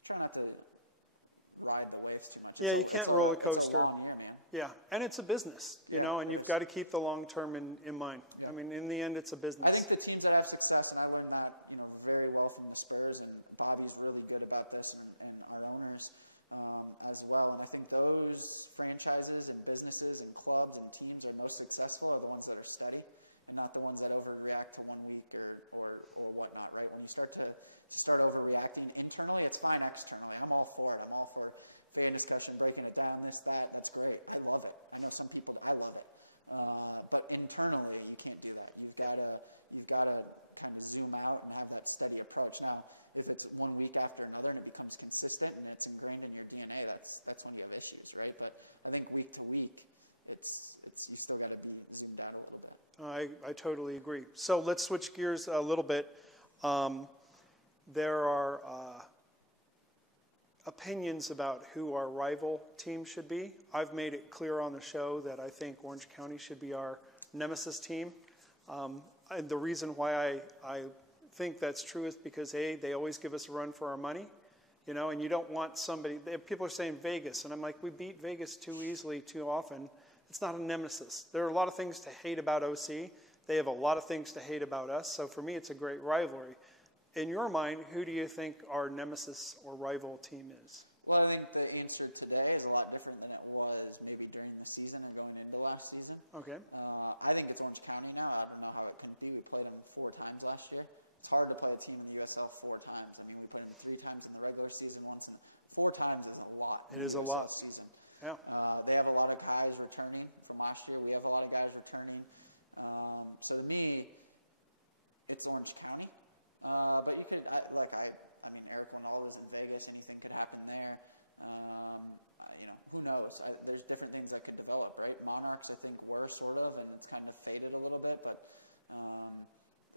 try not to ride the waves too much. It's a long year, man. Yeah, and it's a business, you know, and you've got to keep the long term in mind. Yeah. I mean, in the end, it's a business. I think the teams that have success, and I learned that very well from the Spurs, and Bobby's really good about this, and our owners as well. And I think those franchises and businesses and clubs and teams are most successful are the ones that are steady, and not the ones that overreact to 1 week or whatnot, right? When you start to overreacting internally, it's fine externally. I'm all for it. I'm all for fan discussion, breaking it down, this, that. That's great. I love it. I know some people, I love it. But internally, you can't do that. You've got to kind of zoom out and have that steady approach. Now, if it's 1 week after another and it becomes consistent and it's ingrained in your DNA, that's when you have issues, right? But I think week to week, it's you still got to be zoomed out a little bit. I totally agree. So let's switch gears a little bit. There are opinions about who our rival team should be. I've made it clear on the show that I think Orange County should be our nemesis team. And the reason why I think that's true is because, A, they always give us a run for our money, you know, and you don't want somebody, people are saying Vegas, and I'm like, we beat Vegas too easily, too often. It's not a nemesis. There are a lot of things to hate about OC. They have a lot of things to hate about us. So for me, it's a great rivalry. In your mind, who do you think our nemesis or rival team is? Well, I think the answer today is a lot different than it was maybe during the season or going into last season. Okay. I think it's Orange County now. I don't know how it couldn't be. We played them 4 times last year. It's hard to play a team in the USL 4 times. I mean, we played them 3 times in the regular season, once in 4 times is a lot in the USL season. Yeah. They have a lot of guys returning from last year. We have a lot of guys returning. So to me, it's Orange County. But you could, I mean, Eric Winalda's in Vegas. Anything could happen there. You know, who knows? There's different things that could develop, right? Monarchs, I think, were sort of, and it's kind of faded a little bit, but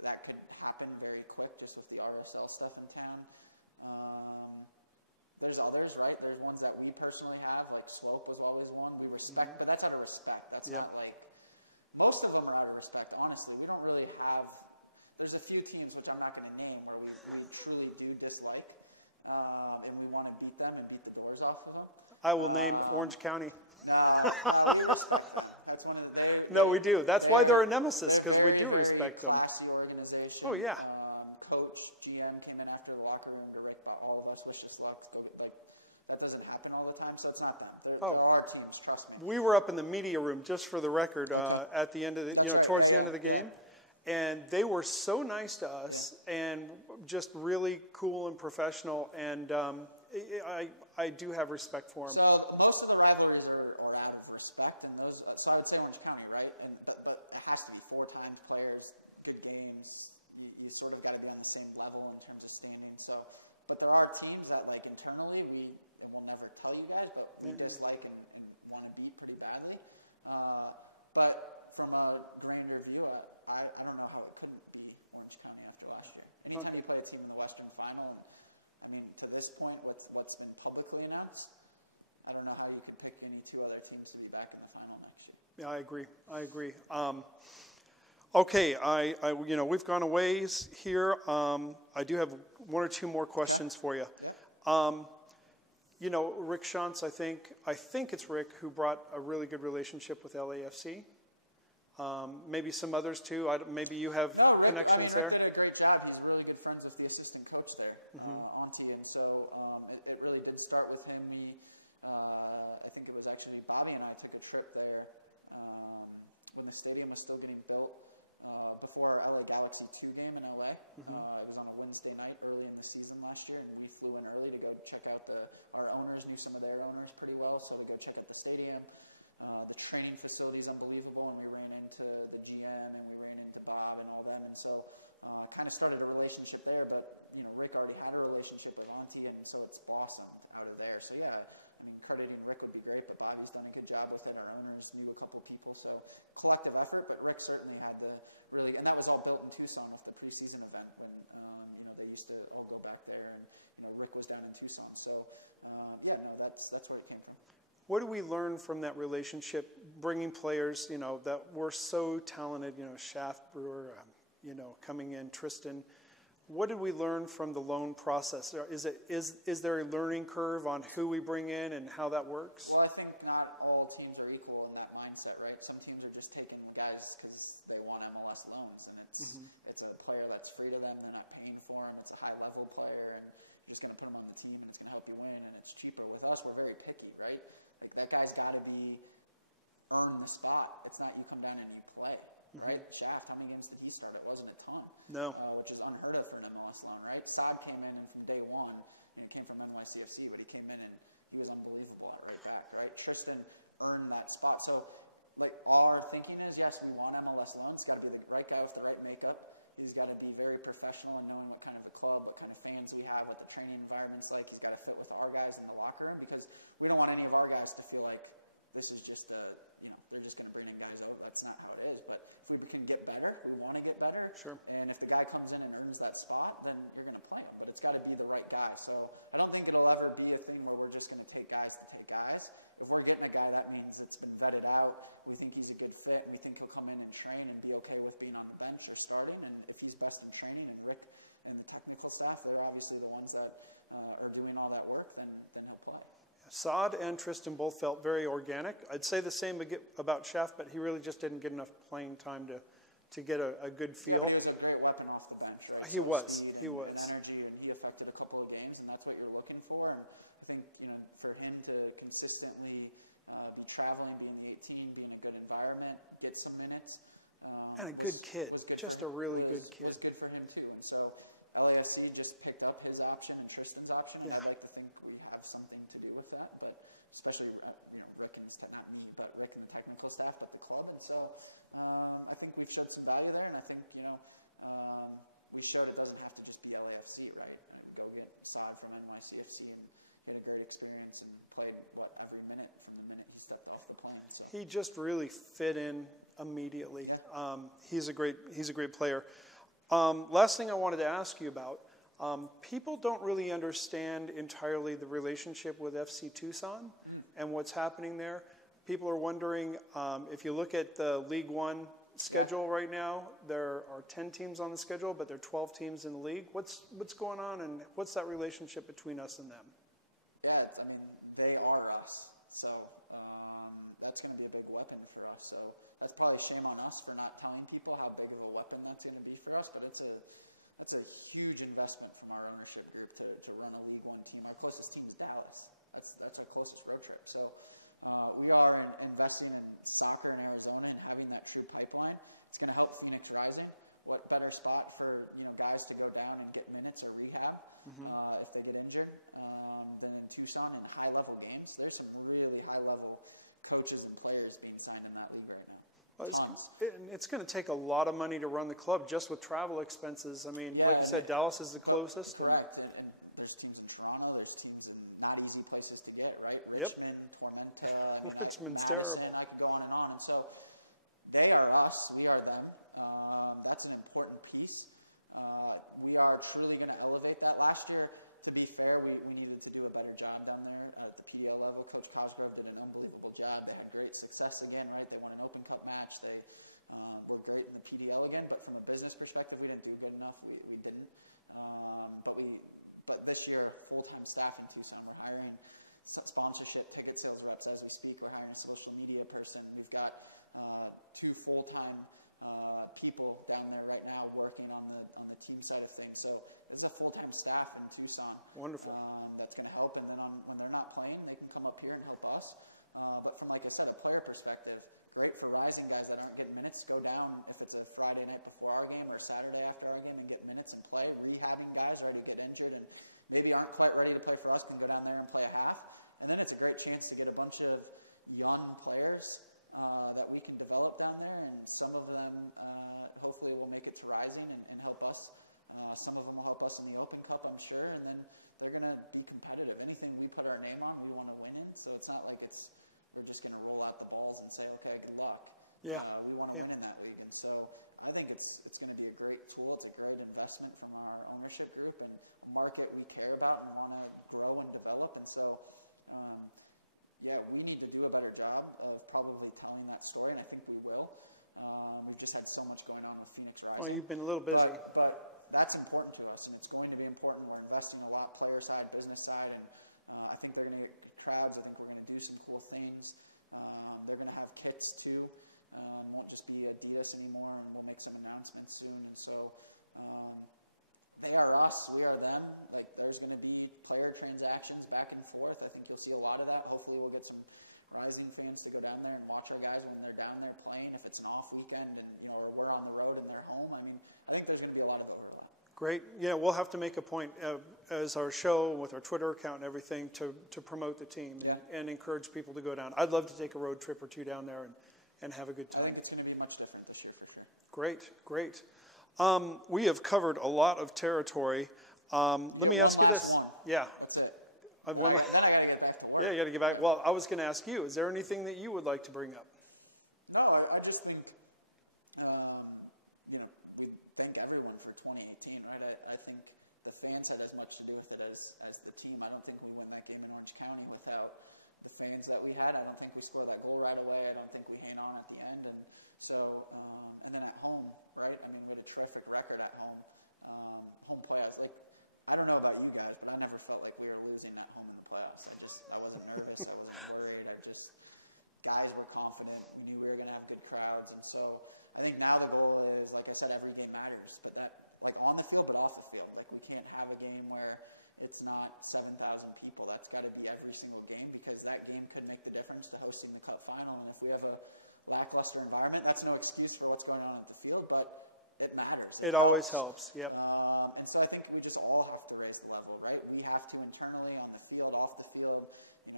that could happen very quick just with the RSL stuff in town. There's others, right? There's ones that we personally have, like Swope was always one. We respect, but that's out of respect. That's not like, most of them are out of respect, honestly. We don't really have, there's a few teams, which I'm not going to name, where we truly do dislike, and we want to beat them and beat the doors off of them. I will name Orange County. No, we respect them. That's one of the, No, we do. That's why they're a nemesis. They're very, we do very classy organization. Oh, yeah. Coach, GM came in after the locker room to Rick, all of us, wish us luck. Go get, like, that doesn't happen all the time, so it's not them. There are teams, trust me. We were up in the media room, just for the record, at the end of the, towards the end of the game. Yeah. And they were so nice to us and just really cool and professional. And I do have respect for them. So most of the rivalries are out of respect, and those. So I would say Orange County, right? And but it has to be 4 times players, good games. You sort of got to be on the same level in terms of standing. So, but there are teams that, like, internally and we'll never tell you guys, but we dislike and want to beat pretty badly. But from a grander view, I don't know how it couldn't be Orange County after last year. Anytime you play a team in the Western Final, and I mean, to this point, what's been publicly announced, I don't know how you could pick any 2 other teams to be back in the final next year. Yeah, I agree. Okay, you know, we've gone a ways here. I do have 1 or 2 more questions for you. Yeah. You know, Rick Shantz, I think it's Rick who brought a really good relationship with LAFC. Maybe some others too. Maybe you have. No, Rick. I mean, there? Rick did a great job. He's really good friends with the assistant coach there, Auntie, and so it really did start with him. I think it was actually Bobby and I took a trip there when the stadium was still getting built before our LA Galaxy 2 game in LA. It was on a Wednesday night early in the season last year, and we flew in early to go check out our owners. Knew some of their owners pretty well, so to go check out the stadium. The training facility is unbelievable, and we ran into the GM and we ran into Bob and all them, and so kind of started a relationship there. But you know, Rick already had a relationship with Auntie, and so it's blossomed out of there. So yeah, I mean, crediting Rick would be great, but Bobby's done a good job with it. Our owners knew a couple people, so collective effort. But Rick certainly had and that was all built in Tucson with the preseason event when you know, they used to all go back there, and you know, Rick was down in Tucson. So yeah, no, that's where it came from. What do we learn from that relationship, bringing players, you know, that were so talented, you know, Shaft, Brewer, you know, coming in, Tristan? What did we learn from the loan process? Is there a learning curve on who we bring in and how that works? Well, I think not all teams are equal in that mindset, right? Some teams are just taking guys because they want MLS loans, and it's a player that's free to them. They're not paying for him. It's a high-level player, and you're just going to put him on the team, and it's going to help you win, and it's cheaper. With us, we're very picky, right? Like, that guy's got to earn the spot. It's not you come down and you play, right? Shaft, how many games did he start? It wasn't a ton. No. Which is unheard of for an MLS loan, right? Saad came in, and from day one, you know, came from NYCFC, but he came in and he was unbelievable at right back, right? Tristan earned that spot. So, like, our thinking is, yes, we want MLS loans. It's got to be the right guy with the right makeup. He's got to be very professional in knowing what kind of a club, what kind of fans we have, what the training environment's like. He's got to fit with our guys in the locker room, because we don't want any of our guys to feel like this is just they're just going to bring in guys over. That's not how it is. But if we can get better, we want to get better. Sure. And if the guy comes in and earns that spot, then you're going to play him. But it's got to be the right guy. So I don't think it'll ever be a thing where we're just going to take guys to take guys. If we're getting a guy, that means it's been vetted out. We think he's a good fit, and we think he'll come in and train and be okay with being on the bench or starting. And if he's best in training, and Rick and the technical staff, they're obviously the ones that are doing all that work, then he'll play. Saad and Tristan both felt very organic. I'd say the same about Chef, but he really just didn't get enough playing time to get a good feel. Yeah, but he was a great weapon off the bench, right? He was. Speed and energy, and he affected a couple of games, and that's what you're looking for. And I think, for him to consistently be traveling, be in the 18, be in a good environment, get some minutes, was good just for him. A really good kid. Was good for him too. And so LAFC just picked up his option and Tristan's option, and I'd like to think we have something to do with that. But especially Rick and not me, but Rick and the technical staff, but the club. And so I think we've showed some value there, and I think we showed it doesn't have to just be LAFC, right? We go get Saad from NYCFC, and he had a great experience and played every minute from the minute he stepped off the plane. So he just really fit in immediately. Yeah. He's a great player. Last thing I wanted to ask you about, people don't really understand entirely the relationship with FC Tucson and what's happening there. People are wondering, if you look at the League One schedule right now, there are 10 teams on the schedule, but there are 12 teams in the league. What's going on, and what's that relationship between us and them? Yeah, they are us. So that's going to be a big weapon for us. So that's probably shame on us for not telling people how big of a weapon that's going to be for us. But that's a huge investment from our ownership group to run a League One team. Our closest team is Dallas. That's our closest road trip. So we are investing in soccer in Arizona and having that true pipeline. It's going to help Phoenix Rising. What better spot for guys to go down and get minutes or rehab if they get injured than in Tucson in high-level games? There's some really high-level coaches and players being signed in that league right now. Tons. It's going to take a lot of money to run the club just with travel expenses. I mean, yeah, like you said, Dallas is the closest. Correct. And there's teams in Toronto. There's teams in not easy places to get, right? Richmond, Tormenta, Madison. Terrible. I could go on. And so they are us. We are them. That's an important piece. We are truly going to elevate that. Last year, to be fair, we needed to do a better job down there at the PDL level. Coach Cosgrove did an unbelievable job. They had great success again, right? They won an Open Cup match. They were great in the PDL again. But from a business perspective, we didn't do good enough. We didn't. But this year, full-time staff in Tucson. We're hiring sponsorship, ticket sales reps as we speak. We're hiring a social media person. We've got 2 full-time people down there right now working on the team side of things. So there's a full-time staff in Tucson. Wonderful. That's going to help. And then when they're not playing, they can come up here and help us. But from, like I said, a player perspective, great for rising guys that aren't getting minutes. Go down if it's a Friday night before our game or Saturday after our game and get minutes and play. Rehabbing guys, right, who get injured and maybe aren't quite ready to play for us can go down there and play a half. And then it's a great chance to get a bunch of young players that we can develop down there, and some of them hopefully will make it to Rising and help us. Some of them will help us in the Open Cup, I'm sure, and then they're going to be competitive. Anything we put our name on, we want to win in, so it's not like we're just going to roll out the balls and say, okay, good luck. Yeah. We want to win in that league, and so I think it's going to be a great tool. It's a great investment from our ownership group and a market we care about and want to grow and develop, and so we need to do a better job of probably telling that story, and I think we will. We've just had so much going on with Phoenix Rising. Well, you've been a little busy. But that's important to us, and it's going to be important. We're investing a lot, player side, business side, and I think they're going to get crowds. I think we're going to do some cool things. They're going to have kits too. Won't just be Adidas anymore, and we'll make some announcements soon. And so they are us, we are them. Like, there's going to be player transactions back and forth. I think you'll see a lot of that. Hopefully we'll get some Rising fans to go down there and watch our guys when they're down there playing, if it's an off weekend and or we're on the road and they're home. I mean, I think there's going to be a lot of overlap. Great. Yeah, we'll have to make a point as our show with our Twitter account and everything to promote the team and encourage people to go down. I'd love to take a road trip or two down there and have a good time. I think it's going to be much different this year for sure. Great. We have covered a lot of territory. You get one last one. Yeah. That's it. Then I got to get back to work. Yeah, you got to get back. Yeah. Well, I was going to ask you, is there anything that you would like to bring up? No, I just think, we thank everyone for 2018, right? I think the fans had as much to do with it as the team. I don't think we win that game in Orange County without the fans that we had. I don't think we scored that goal right away. I don't think we hang on at the end. And so, and then at home, right? I mean, we had a terrific record at home. Home playoffs, like, I don't know about you guys, but I never felt like we were losing at home in the playoffs. I wasn't nervous. I wasn't worried. Guys were confident. We knew we were going to have good crowds. And so I think now the goal is, like I said, every game matters, but that, like, on the field, but off the field. Like, we can't have a game where it's not 7,000 people. That's got to be every single game, because that game could make the difference to hosting the Cup final. And if we have a lackluster environment, that's no excuse for what's going on at the field, but it matters. It helps. Always helps. Yep. And so I think we just all have to raise the level, right? We have to internally, on the field, off the field.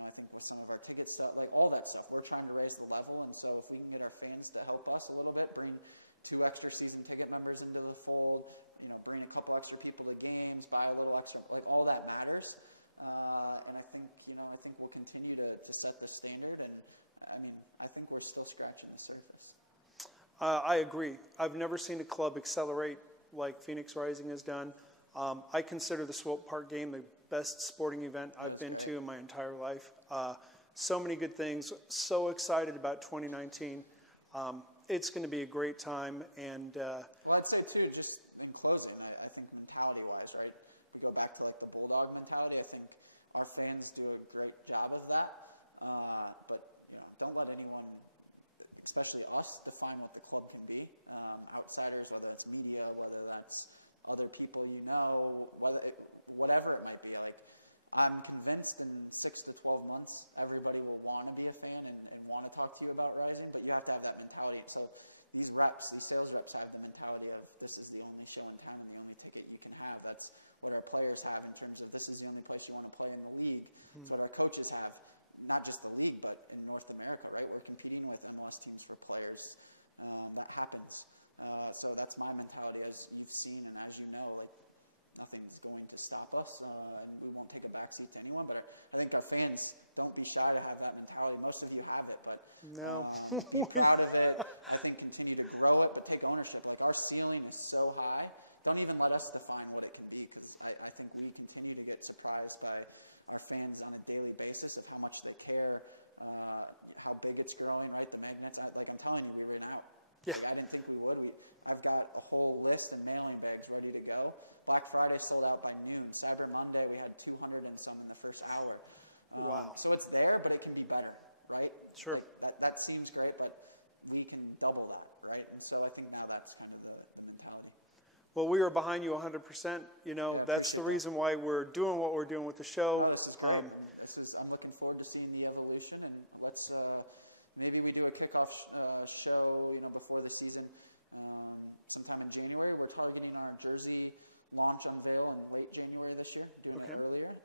I think with some of our ticket stuff, like all that stuff, we're trying to raise the level. And so if we can get our fans to help us a little bit, bring 2 extra season ticket members into the fold, bring a couple extra people to games, buy a little extra, like all that matters. And I think we'll continue to set the standard. And I mean, I think we're still scratching the surface. I agree. I've never seen a club accelerate like Phoenix Rising has done. I consider the Swope Park game the best sporting event I've been to in my entire life. So many good things. So excited about 2019. It's going to be a great time. And well, I'd say too, just in closing, I think mentality-wise, right? We go back to like the Bulldog mentality. I think our fans do a great job of that. But don't let anyone, especially us, define what the club can be. Outsiders, whether it's media, whether that's other people whatever it might be. Like, I'm convinced in 6 to 12 months, everybody will want to be a fan and want to talk to you about Rising, but you have to have that mentality. So these sales reps have the mentality of, this is the only show in town and the only ticket you can have. That's what our players have in terms of, this is the only place you want to play in the league. It's what our coaches have. Not just the league, but in North America, right? We're competing with MLS teams for players. That happens. So that's my mentality, as you've seen and as you know, like, nothing's going to stop us, and we won't take a backseat to anyone. But I think our fans, don't be shy to have that mentality. Most of you have it, but be proud of it. I think continue to grow it, but take ownership. Like, our ceiling is so high. Don't even let us define what it can be, because I think we continue to get surprised by our fans on a daily basis of how much they care, how big it's growing, right? The magnets, I'm telling you, we ran out. Yeah. Like, I didn't think we would. I've got a whole list and mailing bags ready to go. Black Friday sold out by noon. Cyber Monday, we had 200 and some in the first hour. Wow. So it's there, but it can be better, right? Sure. Like, that seems great, but we can double that, right? And so I think now that's kind of the mentality. Well, we are behind you 100%. That's the reason why we're doing what we're doing with the show. No, this is great. I'm looking forward to seeing the evolution, and let's maybe we do a kickoff show, before the season, sometime in January. We're targeting our jersey launch unveil in late January this year, doing it earlier.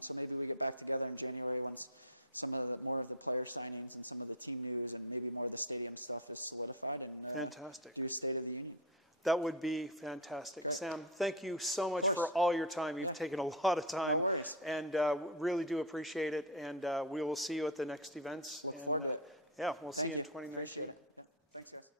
So maybe we get back together in January once some of more of the player signings and some of the team news and maybe more of the stadium stuff is solidified, and do a State of the Union. That would be fantastic. Great. Sam, thank you so much for all your time. You've taken a lot of time. No worries. And really do appreciate it. And we will see you at the next events. Look forward to it. Yeah, we'll see you in 2019. Appreciate it. Yeah. Thanks, guys.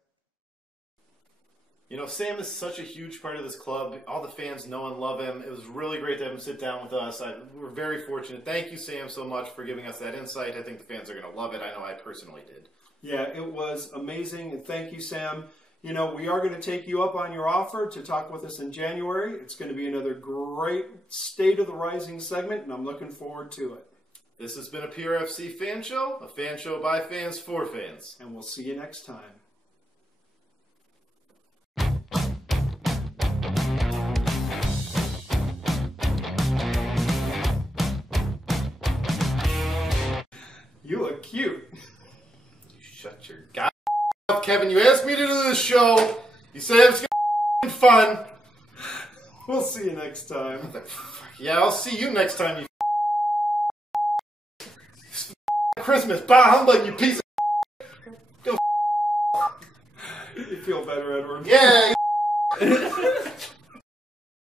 Sam is such a huge part of this club. All the fans know and love him. It was really great to have him sit down with us. We're very fortunate. Thank you, Sam, so much for giving us that insight. I think the fans are going to love it. I know I personally did. Yeah, it was amazing, and thank you, Sam. We are going to take you up on your offer to talk with us in January. It's going to be another great State of the Rising segment, and I'm looking forward to it. This has been a PRFC fan show, a fan show by fans for fans. And we'll see you next time. You look cute. You shut your god up, Kevin. You asked me to do this show. You said it was gonna be fun. We'll see you next time. Yeah, I'll see you next time, you Christmas. Bah humbug, you piece of. You feel better, Edward? Yeah.